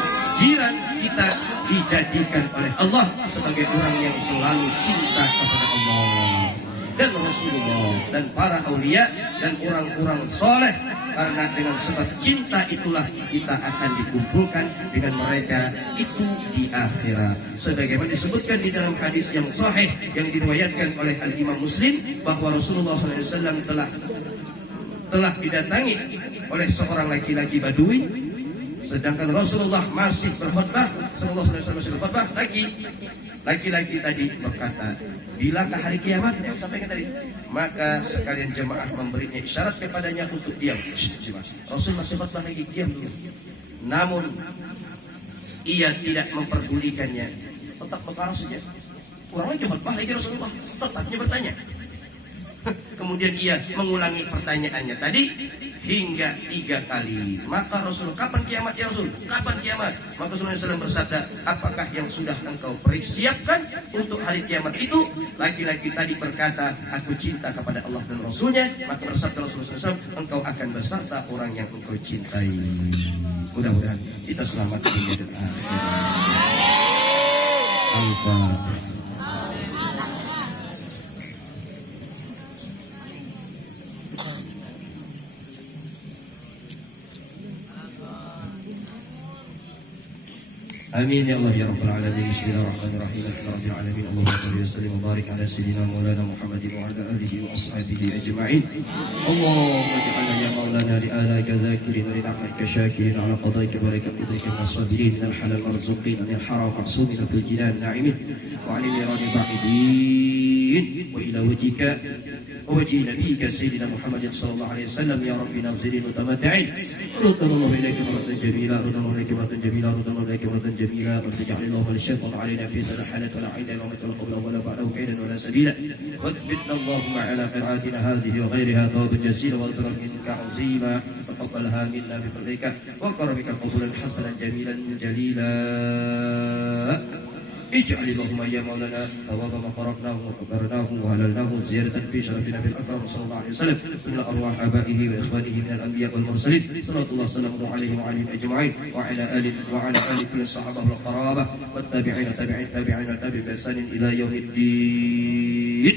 jiran kita dijadikan oleh Allah sebagai orang yang selalu cinta kepada Allah dan Rasulullah dan para aulia dan orang-orang soleh. Karena dengan sebab cinta itulah kita akan dikumpulkan dengan mereka itu di akhirat. Sebagaimana disebutkan di dalam hadis yang sahih yang diriwayatkan oleh Al-Imam Muslim bahwa Rasulullah SAW telah didatangi oleh seorang laki-laki Badui, sedangkan Rasulullah masih berkhutbah Sallallahu Alaihi Wasallam khutbah laki-laki tadi berkata, bilakah hari kiamat yang sampaikan tadi, maka sekalian jemaah memberinya isyarat kepadanya untuk diam. Rasul masih khutbah lagi, diam dulu. Namun ia tidak memperdulikannya, tetap berkara saja. Orang lagi khutbah lagi, Rasulullah tetapnya bertanya. Kemudian ia mengulangi pertanyaannya tadi hingga 3 kali. Maka Rasul, kapan kiamat ya Rasul? Kapan kiamat? Maka Rasulullah SAW bersabda, apakah yang sudah engkau persiapkan untuk hari kiamat itu? Laki-laki tadi berkata, aku cinta kepada Allah dan Rasulnya. Maka bersabda Rasulullah SAW, engkau akan beserta orang yang engkau cintai. Mudah-mudahan kita selamat di dunia dan akhirat. Al-Fatihah. آمين يا الله يا رب العالمين. بسم الله الرحمن الرحيم. الحمد لله رب العالمين. اللهم صل وسلم وبارك على سيدنا مولانا محمد وعلى آله وأصحابه أجمعين. اللهم اجعلنا يا مولانا لآلائك ذاكرين ولنعمتك شاكرين على قضائك وبارك بإذنك من الصابرين من الحلال مرزوقين من الحرام معصومين في الجنان ناعمين وعن النيران بعيدين وإلى وجهك ووجه نبيك سيدنا محمد صلى الله عليه وسلم يا رب ناظرين متمتعين. رد الله إليك مرة جميلة، رد الله إليك مرة جميلة، رد الله إليك مرة جميلة. ولا تجعل الله الشيطان علينا في سنحنة ولا عينا ولا مت ولا قبل ولا بعده عينا ولا سبيلا. واثبتنا اللهم على قراءتنا هذه وغيرها ثوابا جزيلا واغفر منك عظيما وتقبلها منا بفضلك وكرمك قبولا حسنا جميلا جليلا. اجعل اللهم يا مولانا ثواب ما قرأناه وكبرناه وهللناه زيادة في شرف نبي الأكرم صلى الله عليه وسلم من أرواح آبائه وإخوانه من الأنبياء والمرسلين صلى الله وسلم عليه وعليهم أجمعين وعلى آل كل الصحابة والقرابة والتابعين تابعين بإحسان إلى يوم الدين.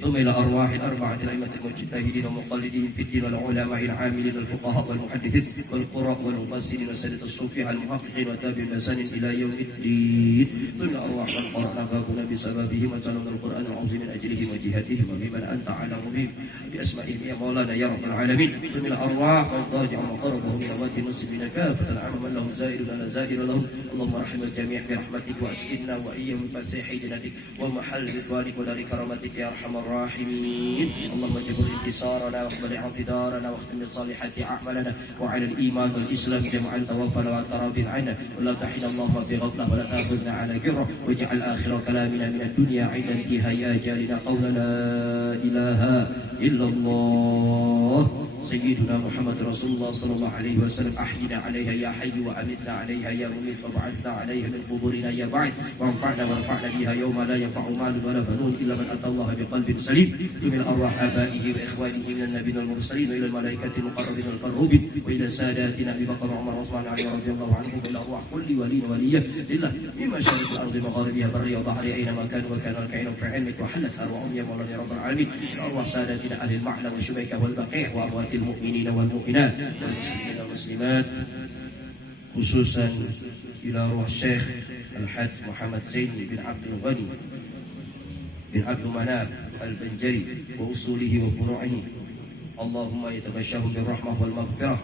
ثم إلى أرواح الأربعة الأئمة المجتهدين ومقلدين في الدين والعلماء العاملين والفقهاء والمحدثين والقراء والمفسرين والسادة الصوفية المحققين وتابعين بإحسان إلى يوم الدين. ثم إلى أرواح من قرأنا فكنا بسببهم وتلونا القرآن العظيم من أجلهم وجهتهم وممن أنت أعلم بهم بأسمائهم يا مولانا يا رب العالمين. ثم إلى أرواح من ضاجع وقربه من أموات المسلمين كافة العام من لهم زائر ولا زائر لهم. اللهم رحم الجميع برحمتك وأسكننا وإياهم فسيح جنتك ومحل رضوانك ودار كرامتك يا أرحم الراحمين. اللهم اجبر انتصارنا واقبل اعتذارنا واختم بصالحات اعمالنا وعلى الايمان والاسلام جمعا توفنا وانت راض عنا ولا تحن اللهم في غفله ولا تاخذنا على جره واجعل اخر كلامنا من الدنيا عند انتهاء اجالنا قول لا اله الا الله سيدنا محمد رسول الله صلى الله عليه وسلم. أحينا عليها يا حي وأمتنا عليها يا مميت وبعثنا عليها من قبورنا يا بعيد وانفعنا وارفعنا بها يوم لا ينفع مال ولا بنون إلا من أتى الله بقلب سليم. من أرواح آبائه وإخوانه من النبيين والمرسلين وإلى الملائكة المقربين والقربين وإلى ساداتنا أبي بكر وعمر وعثمان علي رضي الله عنهم وإلى أرواح كل ولي ولية لله من مشارق الأرض مغاربها برها وبحرها أينما كانوا وكانوا الكائن في علمك وحلت أرواحهم يا مولانا يا رب العالمين. أرواح ساداتنا أهل المعنى والشبيكة والبقيع وأموات المؤمنين والمؤمنات والمسلمين والمسلمات خصوصا إلى روح الشيخ الحاج محمد زين بن عبد الغني بن عبد مناف البنجري وأصوله وفروعه. اللهم يتغشاهم بالرحمة والمغفرة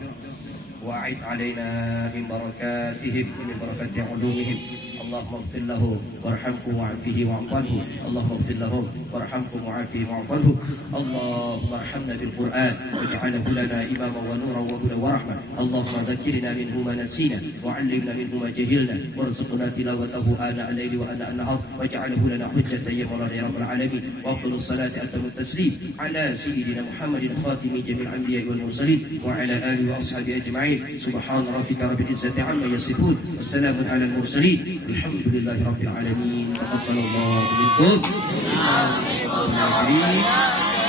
وأعد علينا من بركاتهم ومن بركات علومهم. اللهم اغفر له وارحمه وعافه واعف عنه. اللهم اغفر له وارحمه وعافه واعف عنه. اللهم ارحمنا بالقرآن واجعله لنا إماما ونورا وهدى ورحمة. اللهم ذكرنا منه ما نسينا وعلمنا منه ما جهلنا وارزقنا تلاوته آناء الليل وآناء النهار واجعله لنا حجة يا مولانا يا رب العالمين. وأفضل الصلاة أتم التسليم على سيدنا محمد خاتم جميع الأنبياء والمرسلين وعلى آله وأصحابه أجمعين. سبحان ربك رب العزة عما يصفون والسلام على المرسلين الحمد لله رب العالمين. تقبل الله منكم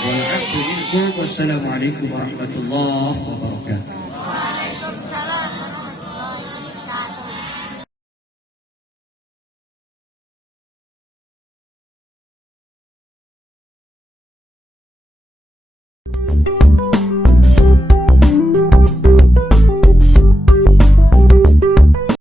والعفو منكم والسلام عليكم ورحمة الله وبركاته.